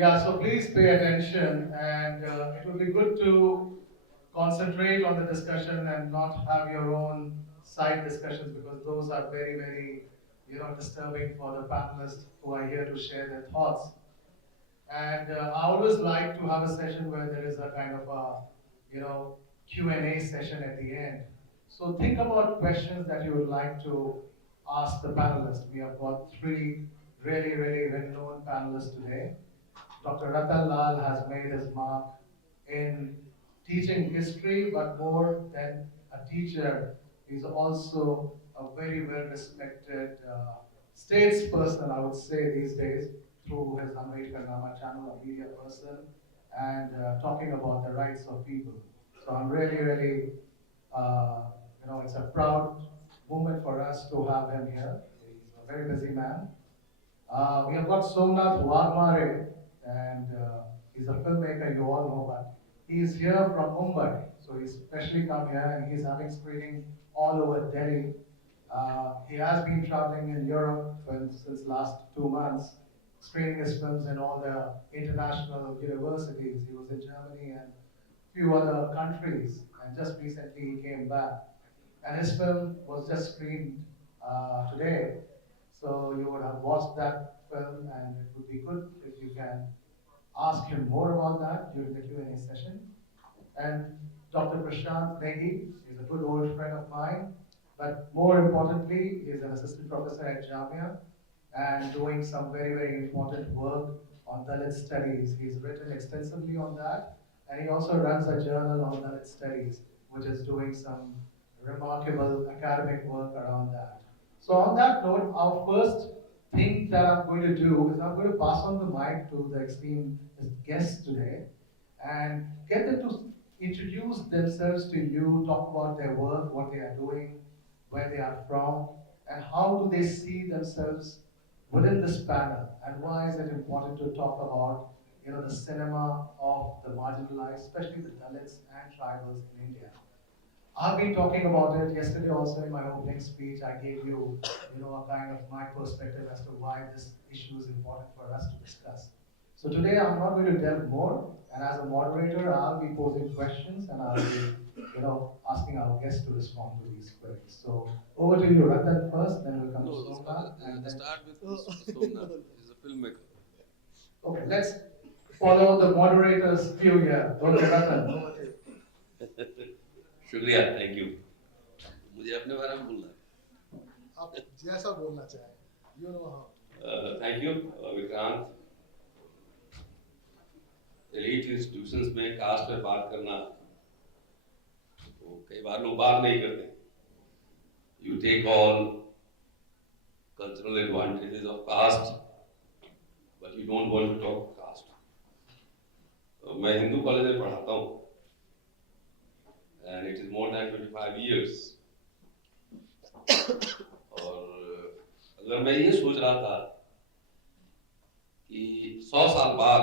Yeah, so please pay attention, and it would be good to concentrate on the discussion and not have your own side discussions, because those are very, very, disturbing for the panelists who are here to share their thoughts. And I always like to have a session where there is a kind of a, Q&A session at the end. So think about questions that you would like to ask the panelists. We have got three really, really well-known panelists today. Dr. Ratan Lal has made his mark in teaching history, but more than a teacher, he's also a very well-respected statesperson, I would say, these days, through his AmbedkarNama channel, a media person, and talking about the rights of people. So I'm really, really, uh, it's a proud moment for us to have him here. He's a very busy man. We have got Somnath Wagmare, and he's a filmmaker, you all know that. He's here from Mumbai, so he's specially come here and he's having screening all over Delhi. He has been traveling in Europe since last 2 months, screening his films in all the international universities. He was in Germany and a few other countries, and just recently he came back. And his film was just screened today, so you would have watched that film, and it would be good if you can ask him more about that during the Q&A session. And Dr. Prashant Negi is a good old friend of mine, but more importantly, he is an assistant professor at Jamia and doing some very, very important work on Dalit studies. He's written extensively on that, and he also runs a journal on Dalit studies, which is doing some remarkable academic work around that. So on that note, our first thing that I'm going to do is I'm going to pass on the mic to the esteemed guests today and get them to introduce themselves to you, talk about their work, what they are doing, where they are from, and how do they see themselves within this panel, and why is it important to talk about the cinema of the marginalized, especially the Dalits and tribals in India. I've been talking about it yesterday also in my opening speech. I gave you, a kind of my perspective as to why this issue is important for us to discuss. So today I'm not going to delve more, and as a moderator, I'll be posing questions and I'll be, asking our guests to respond to these queries. So over to you, Ratan first, then we'll come to Somnath, and then Start with Somnath. He's a filmmaker. okay, let's follow the moderator's cue here. Okay, Ratan, over to you. शुक्रिया, thank you. मुझे अपने बारे में बोलना है. आप जैसा बोलना चाहें. You know how. Thank you Vikrant. Elite institutions में कास्ट पे बात करना तो कई बार लोग बात नहीं करते. You take all cultural advantages of caste, but you don't want to talk caste. मैं हिंदू कॉलेज में पढ़ाता हूँ. And it is more than 25 years. और अगर मैं ये सोच रहा था कि 100 साल बाद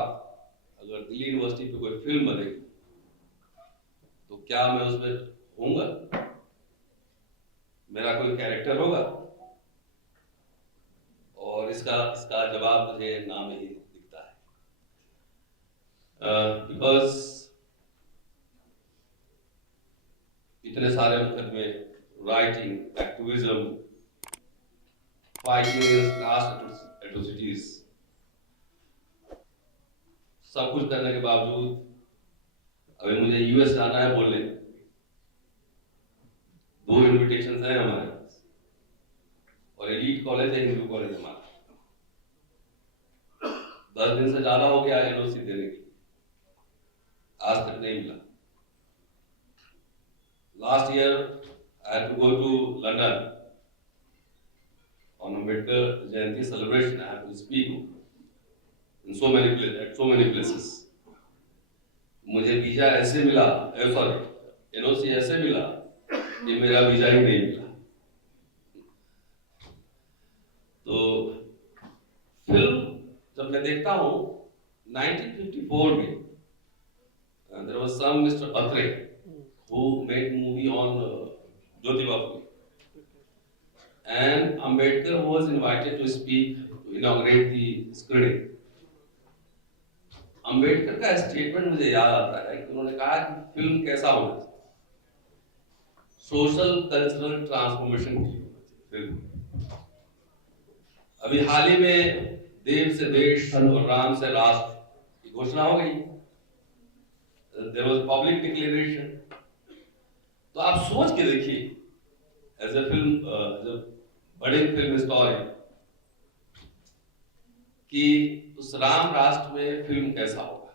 अगर दिल्ली यूनिवर्सिटी पे कोई फिल्म बनेगी तो क्या मैं उसमें होऊंगा, मेरा कोई कैरेक्टर होगा, और इसका जवाब मुझे नाम ही दिखता है. बिकॉज इतने सारे मुकदमे, writing, activism, fighting against caste atrocities, सब कुछ करने के बावजूद अभी मुझे यूएस जाना है बोलने. 2 इन्विटेशंस हैं हमारे पास, और एलीट कॉलेज है, हिंदू कॉलेज हमारा. 10 दिन से ज्यादा हो गया एनओसी देने की, आज तक नहीं मिला. Last year, I had to go to London on Ambedkar Jayanti celebration. I had to speak in so many places, at so many places. मुझे वीजा ऐसे मिला, सॉरी एनओसी ऐसे मिला कि मेरा वीजा ही नहीं मिला. तो फिल्म जब मैं देखता हूँ 1954 में, there was some Mr. Atre who made movie on Jyotiba Phule, and Ambedkar was invited to speak to inaugurate the screening. Ambedkar का स्टेटमेंट मुझे याद आता है कि उन्होंने कहा कि फिल्म कैसा होना चाहिए, सोशल कल्चरल ट्रांसफॉर्मेशन की फिल्म। अभी हाल ही में देव से देश और राम से राष्ट्र की घोषणा हो गई, देयर वाज पब्लिक डिक्लेरेशन। तो आप सोच के देखिए as a film, as a बड़ी फिल्म हिस्टोरियन, कि उस राम राष्ट्र में फिल्म कैसा होगा।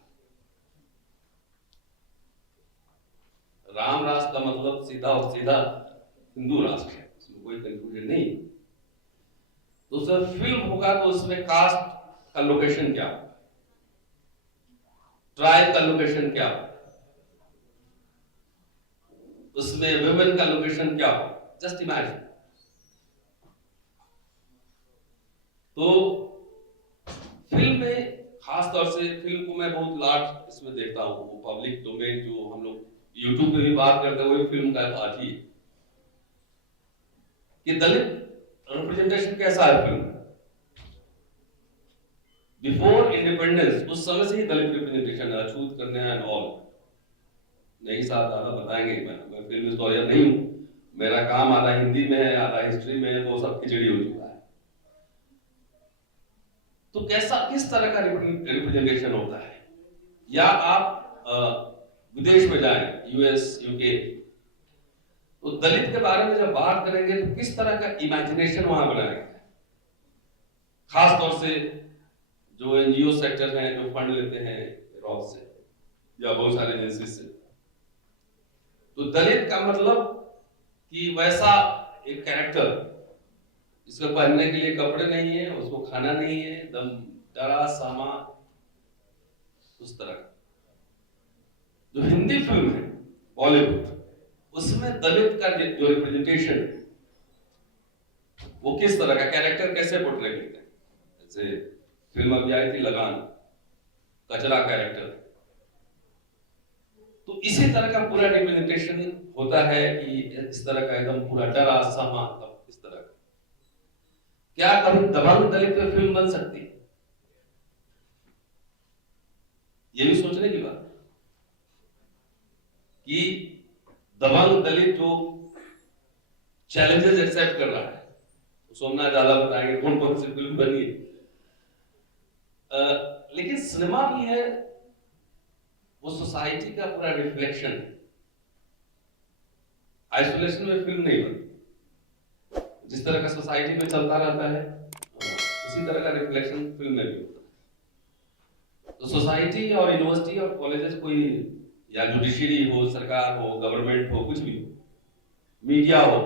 राम राष्ट्र का मतलब सीधा और सीधा हिंदू राष्ट्र है, उसमें कोई कंफ्यूजन नहीं। तो उसमें फिल्म होगा तो उसमें कास्ट का लोकेशन क्या होगा, ट्राइब का लोकेशन क्या होगा, उसमें वुमेन का लोकेशन क्या होगा, जस्ट इमेजिन। तो फिल्म में खास तौर से फिल्म को मैं बहुत लार्ज इसमें देखता हूँ, वो पब्लिक डोमेन जो हम लोग यूट्यूब पे भी बात करते हैं वही फिल्म का पार्ट ही है कि दलित रिप्रेजेंटेशन कैसा है फिल्म। बिफोर इंडिपेंडेंस उस समय से ही दलित रिप्रेजेंटेशन है, अछूत करने एंड ऑल। नहीं साहब ज्यादा बताएंगे, मैं फिल्म हिस्टोरियन नहीं हूं, मेरा काम आधा हिंदी में है आधा हिस्ट्री में है, तो सब खिचड़ी हो चुका है। तो कैसा किस तरह का रिप्रेजेंटेशन होता है, या आप विदेश में जाएं यूएस यूके, तो दलित के बारे में जब बात करेंगे तो किस तरह का इमेजिनेशन वहां बनाएंगे, खास तौर से जो एनजीओ सेक्टर हैं जो फंड लेते हैं यूरोप से या बहुत सारे एजेंसी से। तो दलित का मतलब कि वैसा एक कैरेक्टर जिसको पहनने के लिए कपड़े नहीं है, उसको खाना नहीं है, एकदम डरा सामा, उस तरह का। जो हिंदी फिल्म है बॉलीवुड, उसमें दलित का जो रिप्रेजेंटेशन है वो किस तरह का कैरेक्टर कैसे पोर्ट्रे करते हैं। जैसे फिल्म अभी आई थी लगान, कचरा कैरेक्टर, तो इसी तरह का पूरा रिप्रेजेंटेशन होता है कि इस तरह का एकदम पूरा डरा सामा, इस तरह का। क्या कभी दबंग दलित पे फिल्म बन सकती है, ये भी सोचने की बात कि दबंग दलित जो चैलेंजेस एक्सेप्ट कर रहा है, सोमनाथ ज्यादा बताएंगे कौन कौन सी फिल्म बनी है। लेकिन सिनेमा भी है, वो सोसाइटी का पूरा रिफ्लेक्शन है। आइसोलेशन में फिल्म नहीं बनती, जिस तरह का सोसाइटी में चलता रहता है उसी तरह का रिफ्लेक्शन फिल्म में भी होता है। तो सोसाइटी और यूनिवर्सिटी और कॉलेजेस कोई, या जुडिशरी हो, सरकार हो, गवर्नमेंट हो, कुछ भी हो, मीडिया हो,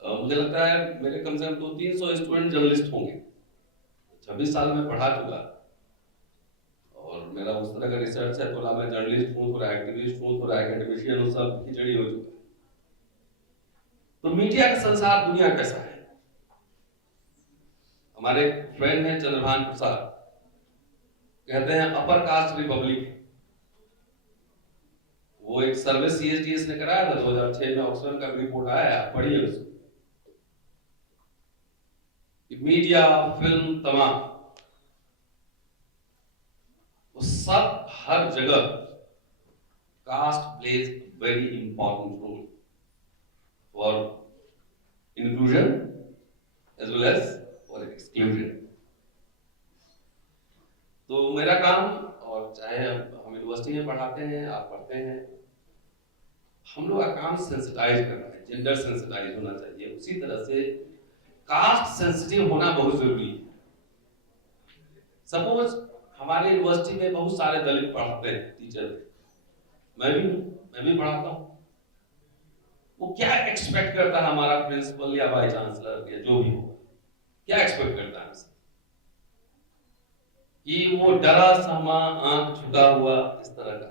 मुझे लगता है मेरे कम से कम 200-300 स्टूडेंट जर्नलिस्ट होंगे। 26 साल में पढ़ा चुका और मेरा उस तरह का रिसर्च है, थोड़ा मैं जर्नलिस्ट हूँ, थोड़ा एक्टिविस्ट हूँ, थोड़ा एकेडमिशियन हूँ, सब खिचड़ी हो चुका है। तो मीडिया का संसार दुनिया कैसा है। हमारे फ्रेंड हैं चंद्रभान प्रसाद, कहते हैं अपर कास्ट रिपब्लिक। वो एक सर्वे सीएसडीएस ने कराया था 2006 में, ऑक्सफोर्ड का रिपोर्ट आया, पढ़िए उसको। मीडिया, फिल्म, तमाम वो सब हर जगह caste plays very important role for inclusion as well as for exclusion. तो मेरा काम, और चाहे हम यूनिवर्सिटी में पढ़ाते हैं, आप पढ़ते हैं, हम लोग का काम सेंसिटाइज करना है, जेंडर सेंसिटाइज होना चाहिए। उसी तरह से कास्ट सेंसिटिव होना बहुत जरूरी है। सपोज हमारे यूनिवर्सिटी में बहुत सारे दलित पढ़ाते हैं, टीचर, मैं भी पढ़ाता हूं। वो क्या एक्सपेक्ट करता है हमारा प्रिंसिपल या वाइस चांसलर या जो भी हो, क्या एक्सपेक्ट करता है हमसे कि वो डरा सहमा, आंख झुका हुआ, इस तरह का।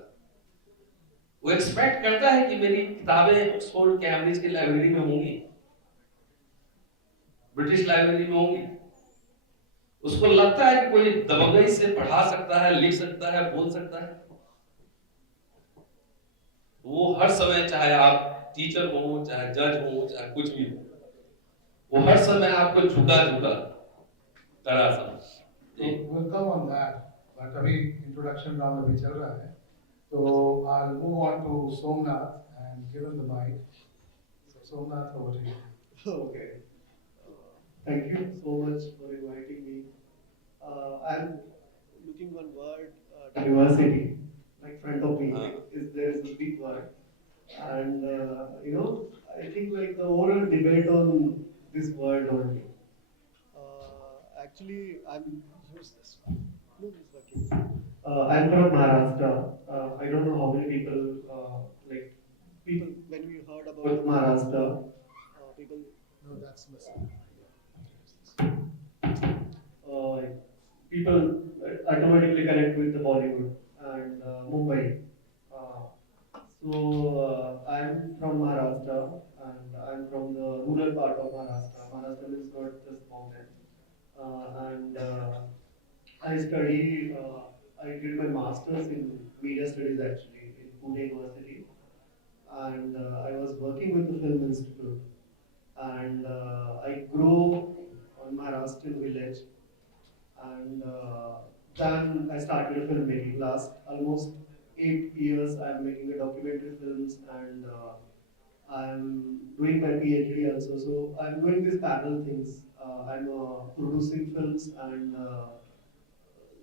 वो एक्सपेक्ट करता है कि मेरी किताबें ऑक्सफोर्ड कैम्ब्रिज की लाइब्रेरी में होंगी, ब्रिटिश लाइब्रेरी में होंगी। उसको लगता है कि कोई दबंगई से पढ़ा सकता है, लिख सकता है, बोल सकता है। वो हर समय, चाहे आप टीचर हो, चाहे जज हो, चाहे कुछ भी हो, वो हर समय आपको झुका झुका तरह सा। We'll come on that, but अभी introduction round अभी चल रहा है, तो I'll move on to Somnath and give him the mic. So Somnath, over to you. Okay. Thank you so much for inviting me. I'm looking one word, diversity, like front of me. There is a big word, and I think like the overall debate on this word only. Actually, I'm use this one. No, it's working. I'm from Maharashtra. I don't know how many people like people when we heard about Maharashtra, people No, that's missing. uh, people automatically connect with the Bollywood and Mumbai. I'm from Maharashtra and I'm from the rural part of Maharashtra. Maharashtra is not just mountain. And I study. I did my masters in media studies actually in Pune University, and I was working with the Film Institute, and I grew on Maharashtrian village, and then I started filmmaking. Last almost 8 years, I'm making a documentary films, and I'm doing my PhD also. So I'm doing these parallel things. I'm producing films and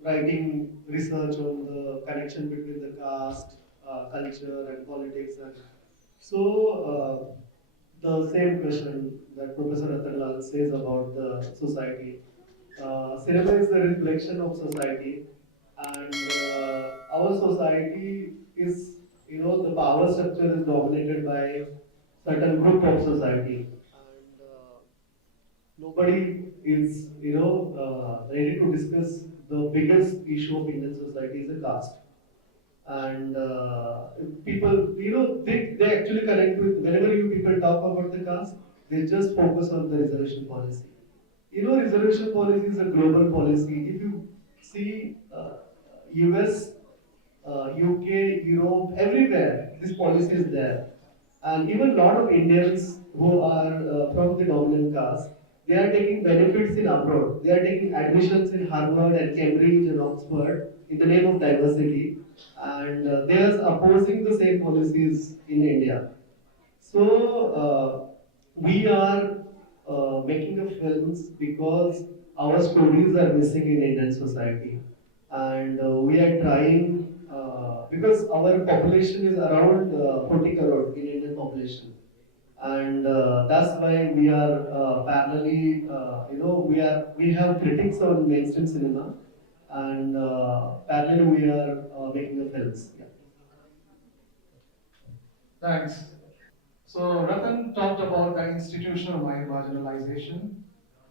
writing research on the connection between the caste, culture, and politics. And so the same question that Professor Ratan Lal says about the society. Cinema is the reflection of society, and our society is, the power structure is dominated by certain group of society, and nobody is, ready to discuss the biggest issue of Indian society is the caste. And people, they actually connect with, whenever you people talk about the caste, they just focus on the reservation policy. Reservation policy is a global policy. If you see US, UK, Europe, everywhere, this policy is there. And even a lot of Indians who are from the dominant caste, they are taking benefits in abroad. They are taking admissions in Harvard and Cambridge and Oxford in the name of diversity, and they are opposing the same policies in India. So we are making a films because our stories are missing in Indian society, and we are trying because our population is around 40 crore in Indian population, and that's why we are parallelly, we have critics on mainstream cinema, and parallelly we are making the films. Yeah. Thanks. So Ratan talked about the institutional marginalization,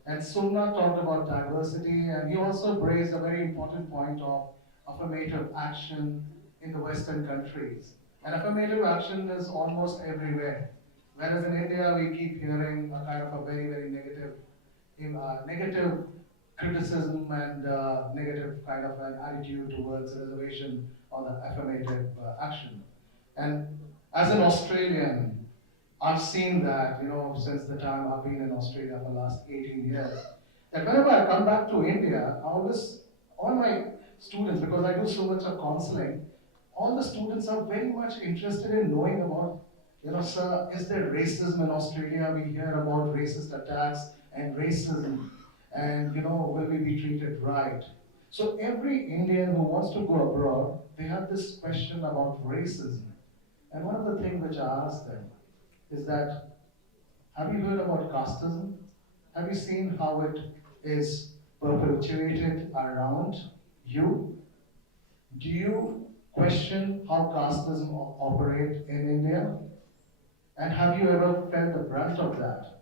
and Somnath talked about diversity, and he also raised a very important point of affirmative action in the Western countries. And affirmative action is almost everywhere. Whereas in India, we keep hearing a kind of a very, very negative criticism and negative kind of an attitude towards reservation or the affirmative action. And as an Australian, I've seen that, since the time I've been in Australia for the last 18 years, that whenever I come back to India, all my students, because I do so much of counseling, all the students are very much interested in knowing about, sir, is there racism in Australia? We hear about racist attacks and racism, and, will we be treated right? So every Indian who wants to go abroad, they have this question about racism. And one of the things which I ask them is that, have you heard about casteism? Have you seen how it is perpetuated around you? Do you question how casteism operate in India? And have you ever felt the brunt of that?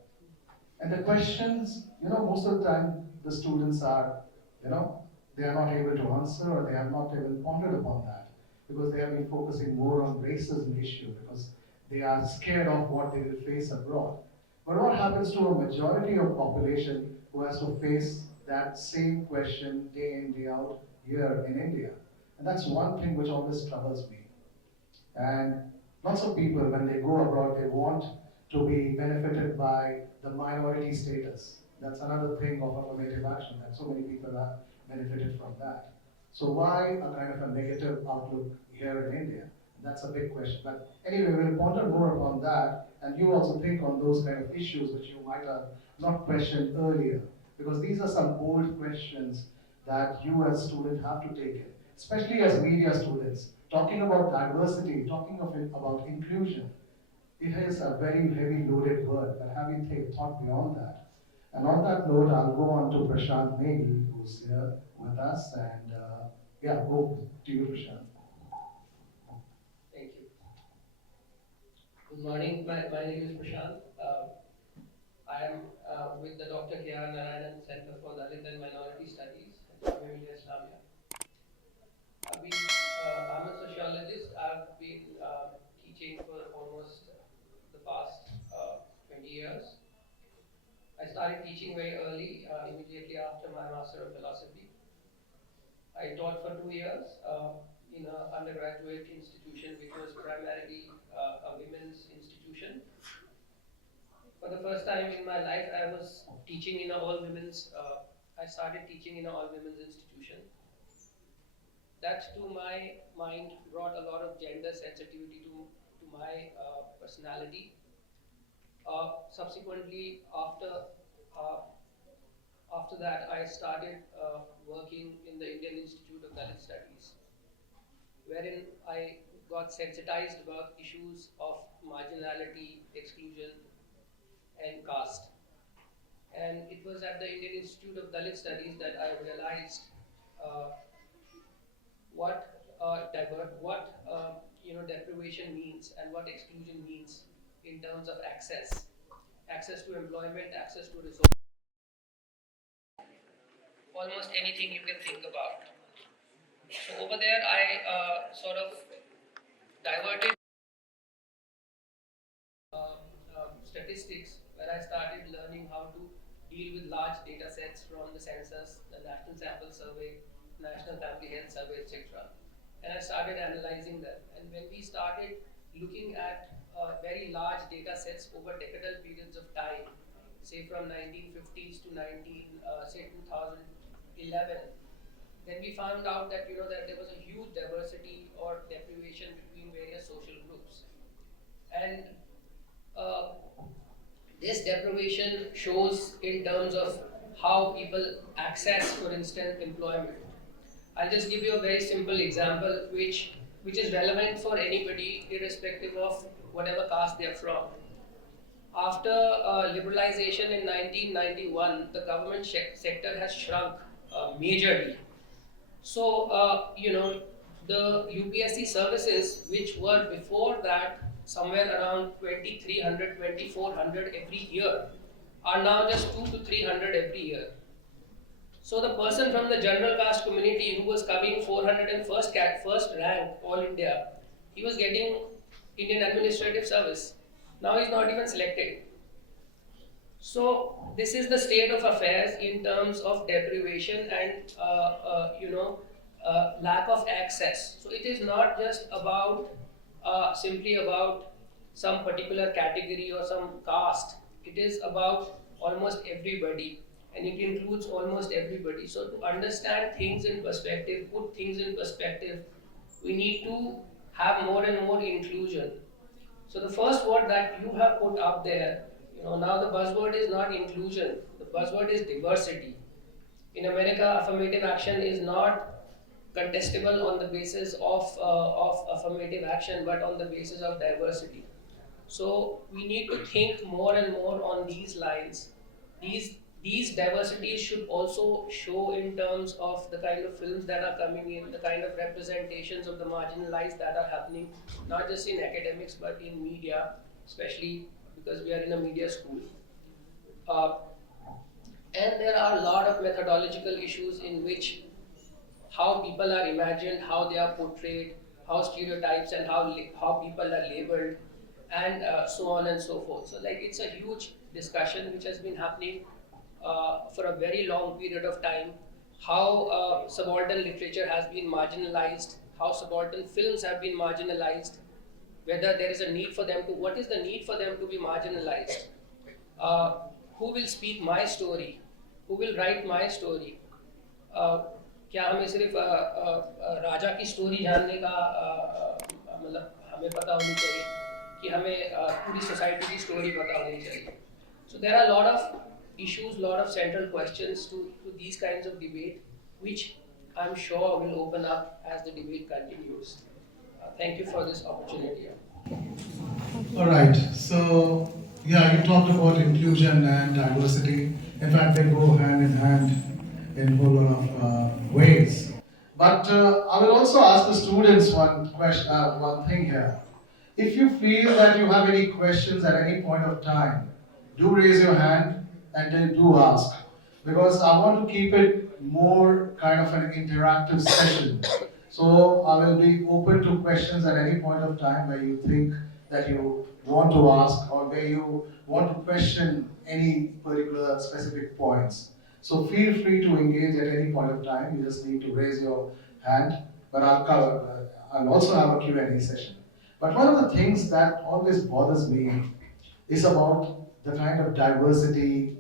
And the questions, most of the time the students are, they are not able to answer, or they have not even pondered upon that, because they have been focusing more on racism issue because they are scared of what they will face abroad. But what happens to a majority of population who has to face that same question day in, day out here in India? And that's one thing which always troubles me. And lots of people, when they go abroad, they want to be benefited by the minority status. That's another thing of affirmative action, that so many people have benefited from that. So why a kind of a negative outlook here in India? That's a big question. But anyway, we'll ponder more upon that, and you also think on those kind of issues which you might have not questioned earlier, because these are some bold questions that you as students have to take in, especially as media students. Talking about diversity, talking about inclusion, it is a very heavy loaded word, but have you thought beyond that? And on that note, I'll go on to Prashant Negi, who's here with us, and yeah, go to you, Prashant. Thank you. Good morning. My name is Prashant. I am with the Dr. K.R. Narayanan Center for Dalit and Minority Studies at Jamia Islamia. I'm a sociologist. I've been teaching for almost the past 20 years. I started teaching very early, immediately after my Master of Philosophy. I taught for 2 years in an undergraduate institution which was primarily a women's institution. For the first time in my life, I was teaching in an all-women's. I started teaching in an all-women's institution. That, to my mind, brought a lot of gender sensitivity to my personality. Subsequently, after that, I started working in the Indian Institute of Dalit Studies, wherein I got sensitized about issues of marginality, exclusion, and caste. And it was at the Indian Institute of Dalit Studies that I realized what deprivation means and what exclusion means in terms of access to employment, access to resources, almost anything you can think about. So over there, I sort of diverted statistics, where I started learning how to deal with large data sets from the census, the National Sample Survey, National Family Health Survey, etc. And I started analyzing them. And when we started looking at very large data sets over decadal periods of time, say from 1950s to 2011, then we found out that that there was a huge diversity or deprivation between various social groups. And this deprivation shows in terms of how people access, for instance, employment. I'll just give you a very simple example which is relevant for anybody irrespective of whatever caste they're from. After liberalization in 1991, the government sector has shrunk majorly. So, the UPSC services, which were before that somewhere around 2,300, 2,400 every year, are now just 2 to 300 every year. So the person from the general caste community who was coming 401st rank all India, he was getting Indian Administrative Service. Now he's not even selected. So this is the state of affairs in terms of deprivation and lack of access. So it is not just about simply about some particular category or some caste. It is about almost everybody, and it includes almost everybody. So to understand things in perspective, put things in perspective, we need to have more and more inclusion. So the first word that you have put up there, now the buzzword is not inclusion, the buzzword is diversity. In America, affirmative action is not contestable on the basis of affirmative action, but on the basis of diversity. So we need to think more and more on these lines. These diversities should also show in terms of the kind of films that are coming in, the kind of representations of the marginalized that are happening, not just in academics but in media, especially because we are in a media school. And there are a lot of methodological issues in which how people are imagined, how they are portrayed, how stereotypes and how people are labeled, and so on and so forth. So like it's a huge discussion which has been happening for a very long period of time. How subaltern literature has been marginalized, how subaltern films have been marginalized, whether there is a need for them to, what is the need for them to be marginalized? Who will speak my story? Who will write my story? क्या हमें सिर्फ राजा की story जानने का मतलब हमें पता होनी चाहिए कि हमें पूरी सोसाइटी की स्टोरी पता होनी चाहिए. So there are a lot of issues, lot of central questions to these kinds of debate, which I'm sure will open up as the debate continues. Thank you for this opportunity. All right. So, yeah, you talked about inclusion and diversity. In fact, they go hand in hand in a whole lot of ways. But I will also ask the students one question, one thing here. If you feel that you have any questions at any point of time, do raise your hand and then do ask. Because I want to keep it more kind of an interactive session. So I will be open to questions at any point of time where you think that you want to ask or where you want to question any particular specific points. So feel free to engage at any point of time. You just need to raise your hand. But I'll also have a Q&A session. But one of the things that always bothers me is about the kind of diversity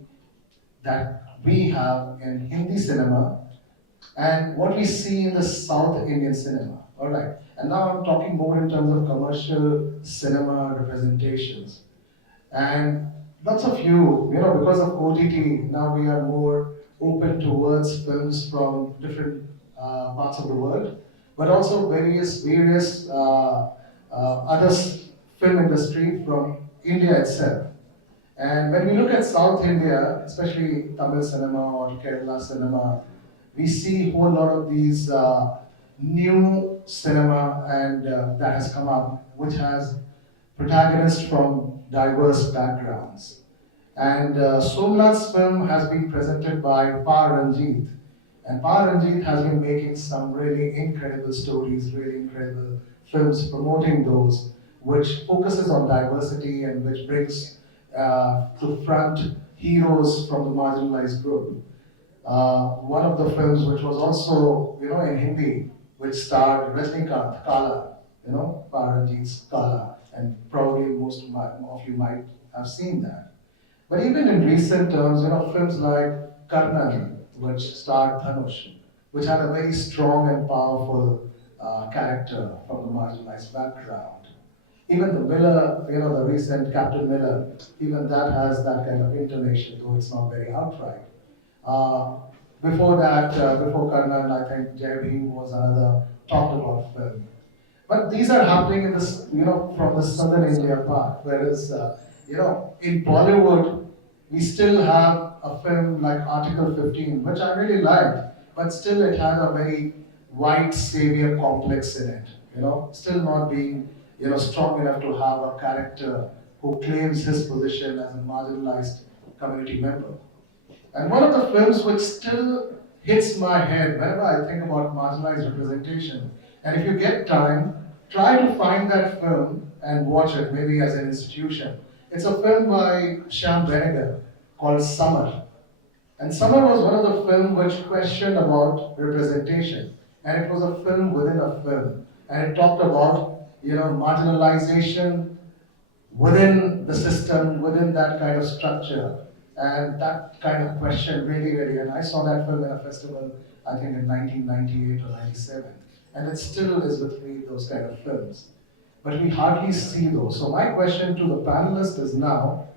that we have in Hindi cinema and what we see in the South Indian cinema. All right. And now I'm talking more in terms of commercial cinema representations. And lots of because of OTT, now we are more open towards films from different parts of the world, but also various other film industry from India itself. And when we look at South India, especially Tamil cinema or Kerala cinema, we see a whole lot of these new cinema and that has come up, which has protagonists from diverse backgrounds. And Somnath's film has been presented by Pa Ranjit. And Pa Ranjit has been making some really incredible stories, really incredible films promoting those, which focuses on diversity and which brings to front heroes from the marginalized group. One of the films which was also, in Hindi, which starred Rajnikant, Kala, Paranjit's Kala, and probably most of you might have seen that. But even in recent terms, films like Karnan, which starred Dhanush, which had a very strong and powerful character from the marginalized background. Even the Miller, the recent Captain Miller, even that has that kind of intonation, though it's not very outright. Uh, before that, before Karnan, I think Jai Bhim was another talked about film. But these are happening in this, from the southern India part. Whereas, in Bollywood, we still have a film like Article 15, which I really like, but still it has a very white savior complex in it. Still not being, strong enough to have a character who claims his position as a marginalized community member. And one of the films which still hits my head whenever I think about marginalized representation, and if you get time, try to find that film and watch it, maybe as an institution. It's a film by Shyam Benegal called Summer. And Summer was one of the films which questioned about representation. And it was a film within a film. And it talked about, marginalization within the system, within that kind of structure. And that kind of question really, and I saw that film in a festival, I think in 1998 or 97. And it still is with me, those kind of films. But we hardly see those. So my question to the panelists is now,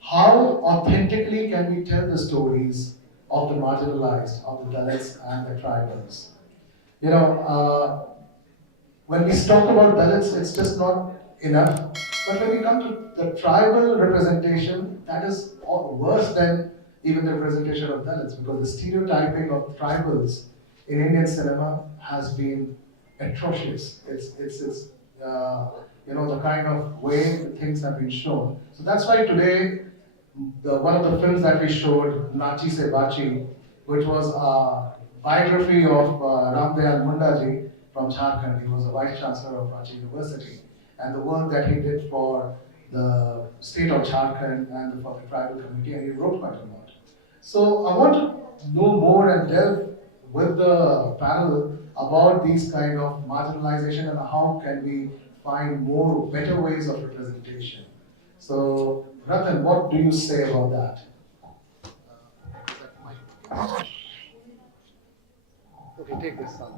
how authentically can we tell the stories of the marginalized, of the Dalits and the tribals? When we talk about Dalits, it's just not enough. But when we come to the tribal representation, that is worse than even the representation of Dalits, because the stereotyping of tribals in Indian cinema has been atrocious. It's the kind of way things have been shown. So that's why today, one of the films that we showed, Nachi Se Bachi, which was a biography of Ramdayal Mundaji from Jharkhand. He was the Vice Chancellor of Ranchi University. And the work that he did for the state of Jharkhand and for the tribal community, and he wrote quite a lot. So I want to know more and delve with the panel about these kind of marginalization and how can we find more better ways of representation. So Ratan, what do you say about that? Okay. take this son.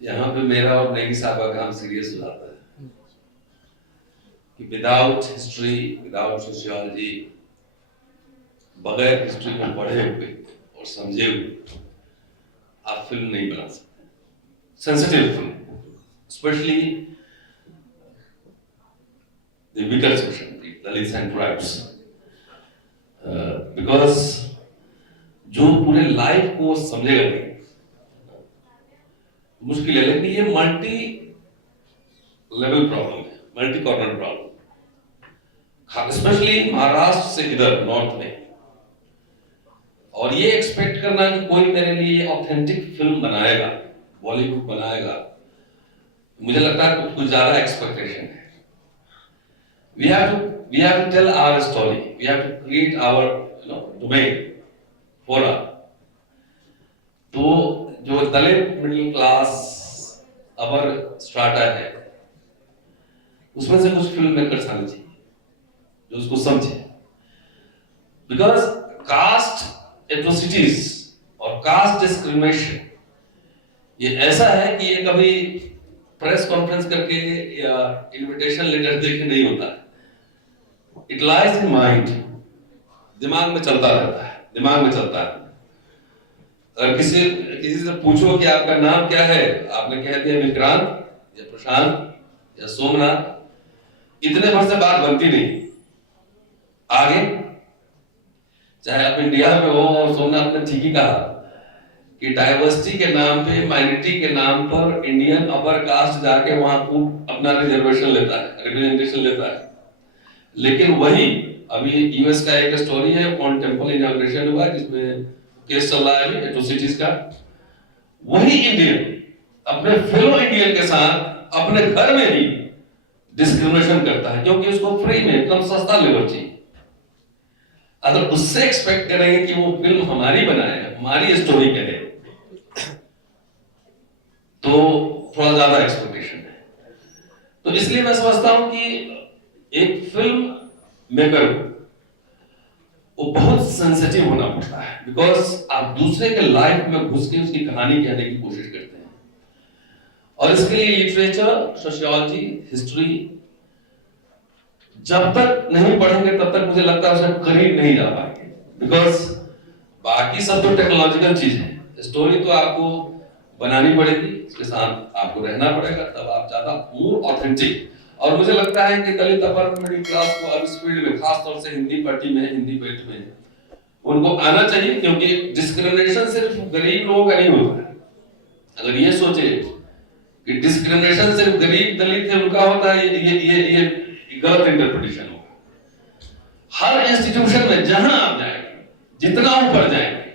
यहाँ पे मेरा और नेगी साहब का काम serious हो जाता है कि विदाउट हिस्ट्री, विदाउट सोशियोलॉजी, बगैर हिस्ट्री को पढ़े हुए और समझे हुए आप फिल्म नहीं बना सकते। Sensitive film, specially the weaker section, Dalits and tribes, because जो पूरे लाइफ को समझेगा नहीं मुश्किल है। लेकिन ये मल्टी लेवल प्रॉब्लम है, multi corner problem, specially Maharashtra से इधर नॉर्थ में। और ये एक्सपेक्ट करना कि कोई मेरे लिए ऑथेंटिक फिल्म बनाएगा, बॉलीवुड बनाएगा, मुझे लगता है कुछ ज्यादा एक्सपेक्टेशन है। We have to tell our story. We have to create our domain, fora. तो जो दलित मिडिल क्लास अपर स्ट्राटा है उसमें से कुछ फिल्म मेकर्स आने चाहिए जो उसको समझे, बिकॉज कास्ट एट्रोसिटीज और कास्ट डिस्क्रिमिनेशन ये ऐसा है कि ये कभी प्रेस कॉन्फ्रेंस करके या इनविटेशन लेटर देके नहीं होता है। इट लाइज इन माइंड, दिमाग में चलता रहता है, दिमाग में चलता है। अगर किसी से पूछो कि आपका नाम क्या है, आपने कह दिया विक्रांत या प्रशांत या सोमनाथ, इतने भर से बात बनती नहीं। आगे चाहे आप इंडिया में हो, और सोमनाथ ने ठीक ही कहा कि डाइवर्सिटी के नाम पे, माइनॉरिटी के नाम पर इंडियन अपर कास्ट जाके वहां खूब अपना रिजर्वेशन लेता है, रिप्रेजेंटेशन लेता है। लेकिन वही अभी यूएस का एक स्टोरी है, ऑन टेम्पल इनॉग्रेशन हुआ जिसमें केस चल रहा है एट्रोसिटीज का। वही इंडियन अपने फेलो इंडियन के साथ अपने घर में ही डिस्क्रिमिनेशन करता है क्योंकि उसको फ्री में कम सस्ता लेबर चाहिए। अगर उससे एक्सपेक्ट करेंगे कि वो फिल्म हमारी बनाए, हमारी स्टोरी कहे, तो थोड़ा ज्यादा एक्सपेक्टेशन है। तो इसलिए मैं समझता हूं कि एक फिल्म मेकर वो बहुत सेंसिटिव होना पड़ता है, बिकॉज आप दूसरे के लाइफ में घुस के उसकी कहानी कहने की कोशिश करते हैं। और इसके लिए लिटरेचर, सोशियोलॉजी, हिस्ट्री जब तक नहीं पढ़ेंगे तब तक मुझे लगता है उसके करीब नहीं जा पाएंगे, बिकॉज बाकी सब तो टेक्नोलॉजिकल चीज है। स्टोरी तो आपको बनानी पड़ेगी, इसके साथ आपको रहना पड़ेगा, तब आप ज्यादा मोर ऑथेंटिक। और मुझे लगता है कि दलित अपर मिडिल क्लास को अब इस फील्ड में, खासतौर से हिंदी पट्टी में, हिंदी बेल्ट में, उनको आना चाहिए, क्योंकि डिस्क्रिमिनेशन सिर्फ गरीब लोगों का नहीं होता है। अगर ये सोचे कि डिस्क्रिमिनेशन सिर्फ गरीब दलित है उनका होता है, ये गलत इंटरप्रिटेशन होगा। हर इंस्टीट्यूशन में जहां आप जाएंगे, जितना ऊपर जाएंगे,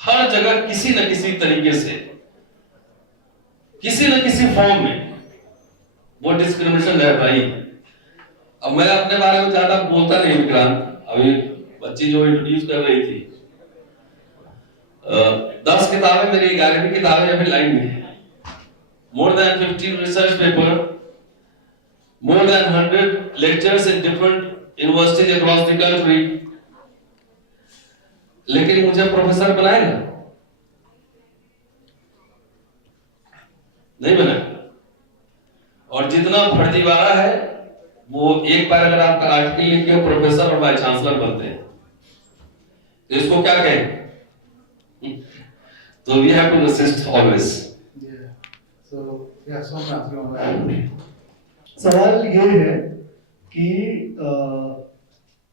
हर जगह किसी न किसी तरीके से, किसी न किसी फॉर्म में वो डिस्क्रिमिनेशन रहता ही। अब मैं अपने बारे में ज्यादा बोलता नहीं विक्रांत, अभी बच्ची जो इंट्रोड्यूस कर रही थी, 10 किताबें मेरी 11वीं किताबें अभी लाइन में है, more than 50 research paper, more than 100 lectures in different universities across the country। लेकिन मुझे प्रोफेसर बनाएगा नहीं बनाएगा। और जितना फर्जीवाड़ा है वो एक बार अगर आपका आर्टिकल लिख के प्रोफेसर और वाइस चांसलर बनते हैं तो इसको क्या कहें? तो we have to resist always. So yeah, Somnath, you want to add? सवाल ये है कि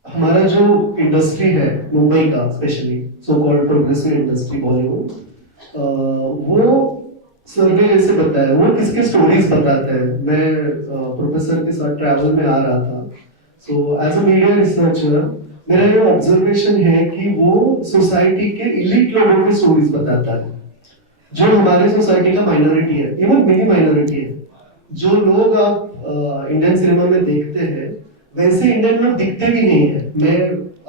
हमारा जो इंडस्ट्री है मुंबई का, specially so called progressive industry Bollywood, वो सर्वे जैसे बताया, वो किसके स्टोरीज बताता है। मैं प्रोफेसर के साथ ट्रैवल में आ रहा था, so as a media researcher मेरा ये ऑब्जर्वेशन है कि वो सोसाइटी के इलीट लोगों की स्टोरीज बताता है, जो हमारे सोसाइटी का माइनॉरिटी है, इवन मिनी माइनॉरिटी है। जो लोग आप इंडियन सिनेमा में देखते हैं वैसे इंडियन में दिखते भी नहीं है। मैं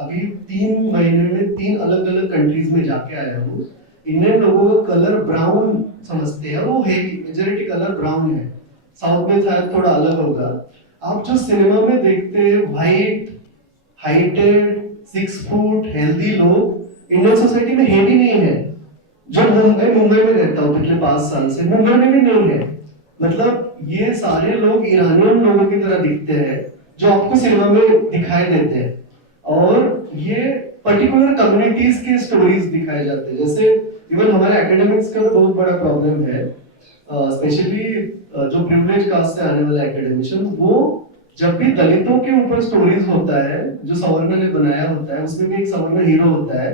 अभी 3 महीने में 3 अलग अलग कंट्रीज में जाके आया हूँ। इंडियन लोगों का कलर ब्राउन समझते हैं, वो हेवी मेजॉरिटी कलर ब्राउन है। साउथ में शायद थोड़ा अलग होगा। आप जो सिनेमा में देखते हैं वाइट, हाइटेड, 6 फुट हेल्दी लोग इंडियन सोसाइटी में है भी नहीं है। जो मुंबई में रहता हूँ पिछले 5 साल से, मुंबई में भी नहीं है। मतलब ये सारे लोग ईरानियन लोगों की तरह दिखते हैं जो आपको सिनेमा में दिखाई देते हैं, और ये पर्टिकुलर कम्युनिटीज के स्टोरीज दिखाए जाते हैं। जैसे इवन हमारे एकेडमिक्स का बहुत बड़ा प्रॉब्लम है, स्पेशली जो प्रिविलेज कास्ट से आने वाले एकेडमिशियन, वो जब भी दलितों के ऊपर स्टोरीज होता है जो सवर्ण ने बनाया होता है, उसमें भी एक सवर्ण हीरो होता है,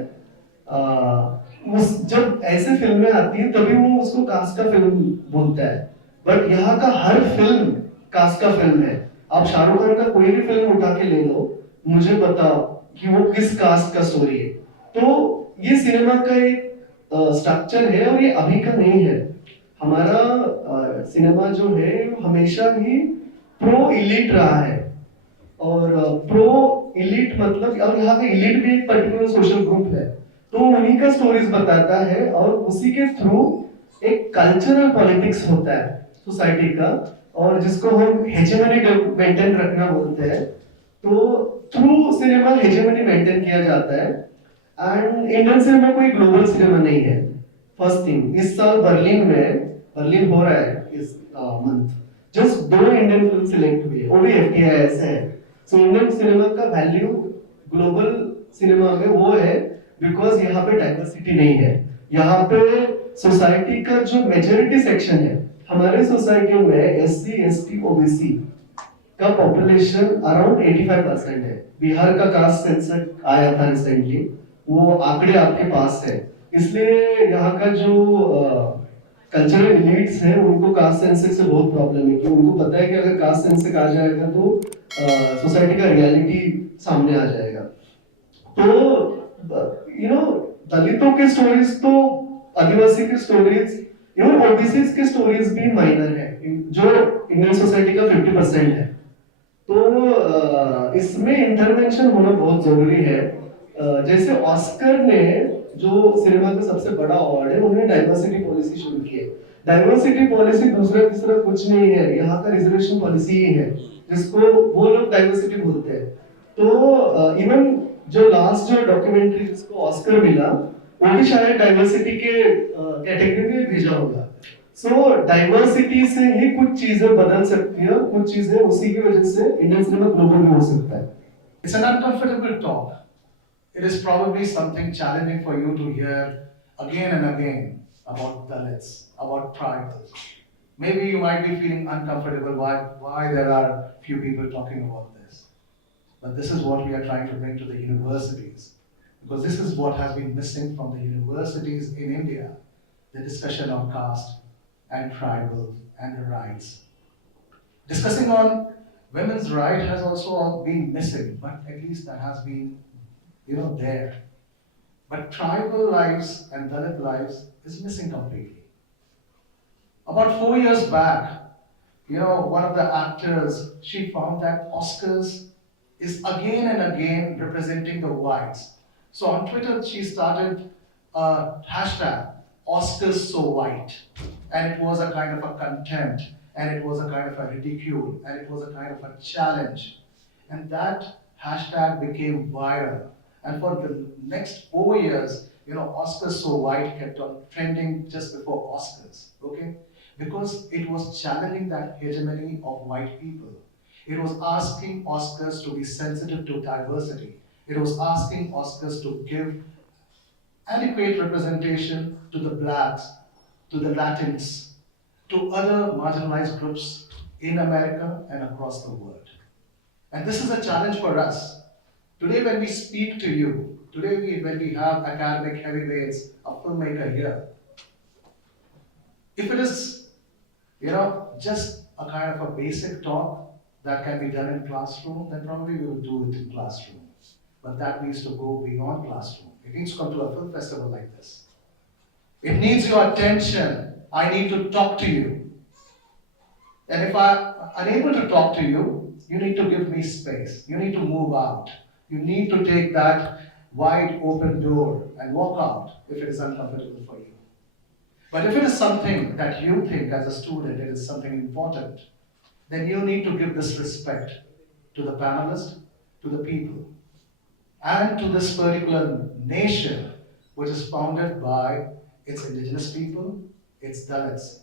जब ऐसे फिल्में आती है तभी वो उसको कास्ट का फिल्म बोलता है। बट यहाँ का हर फिल्म कास्ट का फिल्म है। आप शाहरुख खान का कोई भी फिल्म उठा के ले लो, मुझे बताओ कि वो किस कास्ट का स्टोरी है। तो ये सिनेमा का एक स्ट्रक्चर है और ये अभी का नहीं है। हमारा सिनेमा जो है हमेशा ही प्रो इलीट रहा है, और प्रो इलीट मतलब, और यहाँ का इलीट भी एक पर्टिकुलर सोशल ग्रुप है, तो उन्हीं का स्टोरीज बताता है, और उसी के थ्रू एक कल्चरल पॉलिटिक्स होता है सोसाइटी का, और जिसको हम हेजेमनी मेंटेन रखना बोलते हैं। तो थ्रू सिनेमा हेजेमनी मेंटेन किया जाता है। एंड इंडियन सिनेमा कोई ग्लोबल सिनेमा नहीं है। फर्स्ट थिंग, इस साल बर्लिन हो रहा है इस month, just 2 Indian film select हुई है, वो भी एफटीआई से है। सो इंडियन सिनेमा का वैल्यू ग्लोबल सिनेमा में वो है बिकॉज यहाँ पे डाइवर्सिटी नहीं है। यहाँ पे सोसाइटी का जो मेजॉरिटी सेक्शन है, हमारे सोसाइटी में एससी एसटी ओबीसी का पॉपुलेशन अराउंड 85% है। बिहार का कास्ट सेंसस आया था रिसेंटली, वो आंकड़े आपके पास है। इसलिए यहाँ का जो कल्चरल एलिट्स है उनको कास्ट सेंसस से बहुत प्रॉब्लम है, क्योंकि उनको पता है कि अगर कास्ट सेंसस आ जाएगा तो सोसाइटी का रियलिटी सामने आ जाएगा। तो दलितों के स्टोरीज तो, आदिवासी के स्टोरीज, इवन ओबीसी के स्टोरीज भी माइनर है, जो इंडियन सोसाइटी का 50% है। तो इसमें इंटरवेंशन होना बहुत जरूरी है। जैसे ऑस्कर ने, जो सिनेमा का सबसे बड़ा अवार्ड है, उन्होंने डाइवर्सिटी पॉलिसी शुरू की है। डाइवर्सिटी पॉलिसी दूसरा तीसरा कुछ नहीं है, यहाँ का रिजर्वेशन पॉलिसी ही है, जिसको वो लोग डाइवर्सिटी बोलते हैं। तो इवन जो लास्ट जो डॉक्यूमेंट्री जिसको ऑस्कर मिला, वो भी शायद डाइवर्सिटी के कैटेगरी में भेजा होगा। सो डाइवर्सिटी से ही कुछ चीजें बदल सकती है, कुछ चीजें उसी की वजह से इंडियन सिनेमा ग्लोबल में हो सकता है। It's an uncomfortable talk. It is probably something challenging for you to hear again and again about Dalits, about tribals. Maybe you might be feeling uncomfortable why there are few people talking about this. But this is what we are trying to bring to the universities. Because this is what has been missing from the universities in India, the discussion on caste and tribal and the rights. Discussing on women's right has also been missing, but at least that has been, there. But tribal lives and Dalit lives is missing completely. About 4 years back, one of the actors, she found that Oscars is again and again representing the whites. So on Twitter, she started a hashtag, Oscars so white. And it was a kind of a contempt, and it was a kind of a ridicule, and it was a kind of a challenge. And that hashtag became viral. And for the next 4 years, Oscars so white kept on trending just before Oscars, okay? Because it was challenging that hegemony of white people. It was asking Oscars to be sensitive to diversity. It was asking Oscars to give adequate representation to the blacks, to the Latins, to other marginalized groups in America and across the world. And this is a challenge for us. Today when we speak to you, when we have academic heavyweights, a filmmaker here, if it is, just a kind of a basic talk that can be done in classroom, then probably we will do it in classroom. But that needs to go beyond classroom. It needs to come to a film festival like this. It needs your attention. I need to talk to you. And if I'm unable to talk to you, you need to give me space. You need to move out. You need to take that wide open door and walk out if it is uncomfortable for you. But if it is something that you think as a student, it is something important, then you need to give this respect to the panelists, to the people. and to this particular nation, which is founded by its indigenous people, its Dalits,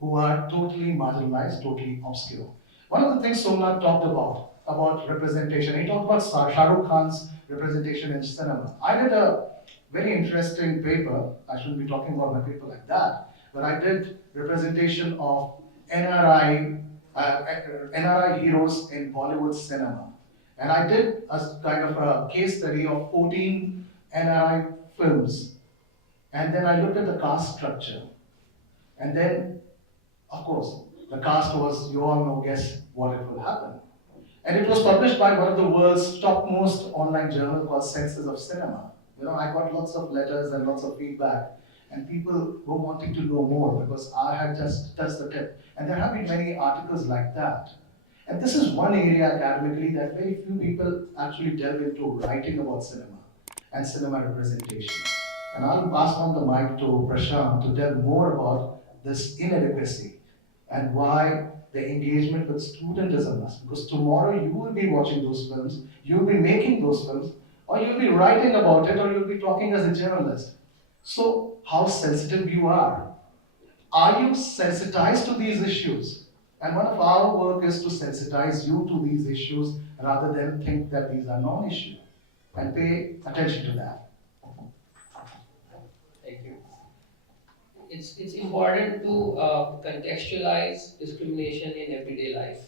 who are totally marginalized, totally obscure. One of the things Somnath talked about representation, he talked about Shah Rukh Khan's representation in cinema. I did a very interesting paper, I shouldn't be talking about my paper like that, but I did representation of NRI, NRI heroes in Bollywood cinema. And I did a kind of a case study of 14 NRI films. And then I looked at the caste structure. And then, of course, the cast was, you all know, guess what it will happen. And it was published by one of the world's topmost online journal called Senses of Cinema. You know, I got lots of letters and lots of feedback, and people were wanting to know more because I had just touched the tip. And there have been many articles like that. And this is one area academically that very few people actually delve into writing about cinema and cinema representation. And I'll pass on the mic to Prashant to tell more about this inadequacy and why the engagement with student is a must. Because tomorrow you will be watching those films, you'll be making those films, or you'll be writing about it, or you'll be talking as a journalist. So, how sensitive you are. Are you sensitized to these issues? And one of our work is to sensitize you to these issues rather than think that these are non-issue. And pay attention to that. Thank you. It's important to contextualize discrimination in everyday life.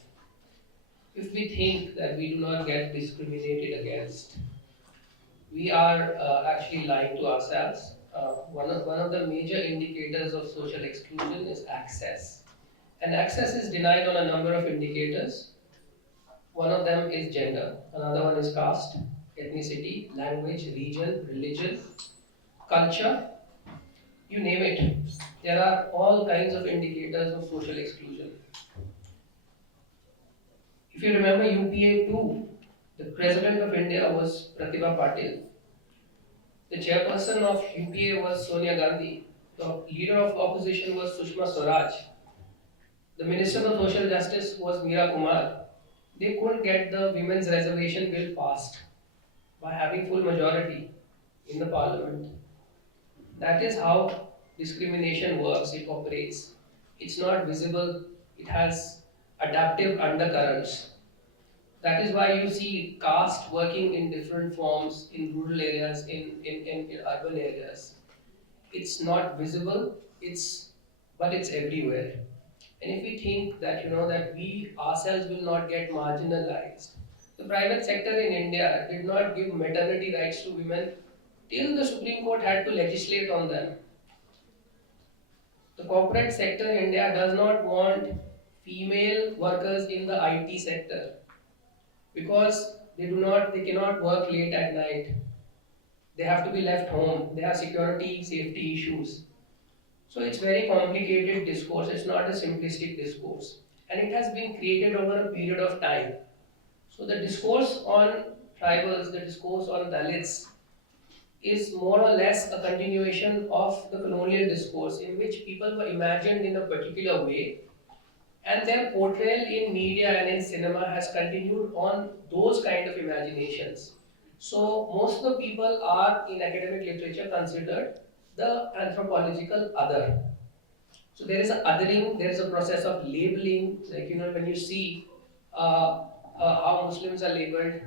If we think that we do not get discriminated against, we are actually lying to ourselves. One of the major indicators of social exclusion is access. And access is denied on a number of indicators. One of them is gender, another one is caste, ethnicity, language, region, religion, culture, you name it. There are all kinds of indicators of social exclusion. If you remember UPA 2, the president of India was Pratibha Patil. The chairperson of UPA was Sonia Gandhi. The leader of opposition was Sushma Swaraj. The minister of social justice was Meera Kumar. They couldn't get the women's reservation bill passed by having full majority in the parliament. That is how discrimination works, it operates. It's not visible, it has adaptive undercurrents. That is why you see caste working in different forms in rural areas, in urban areas. It's not visible, but it's everywhere. And if we think that that we ourselves will not get marginalized, the private sector in India did not give maternity rights to women till the Supreme Court had to legislate on them. The corporate sector in India does not want female workers in the IT sector because they cannot work late at night. They have to be left home. They have security, safety issues. So it's very complicated discourse. It's not a simplistic discourse. And it has been created over a period of time. So the discourse on tribals, the discourse on Dalits is more or less a continuation of the colonial discourse in which people were imagined in a particular way and their portrayal in media and in cinema has continued on those kind of imaginations. So most of the people are in academic literature considered the anthropological other. So there is a othering, there is a process of labeling, like when you see how Muslims are labeled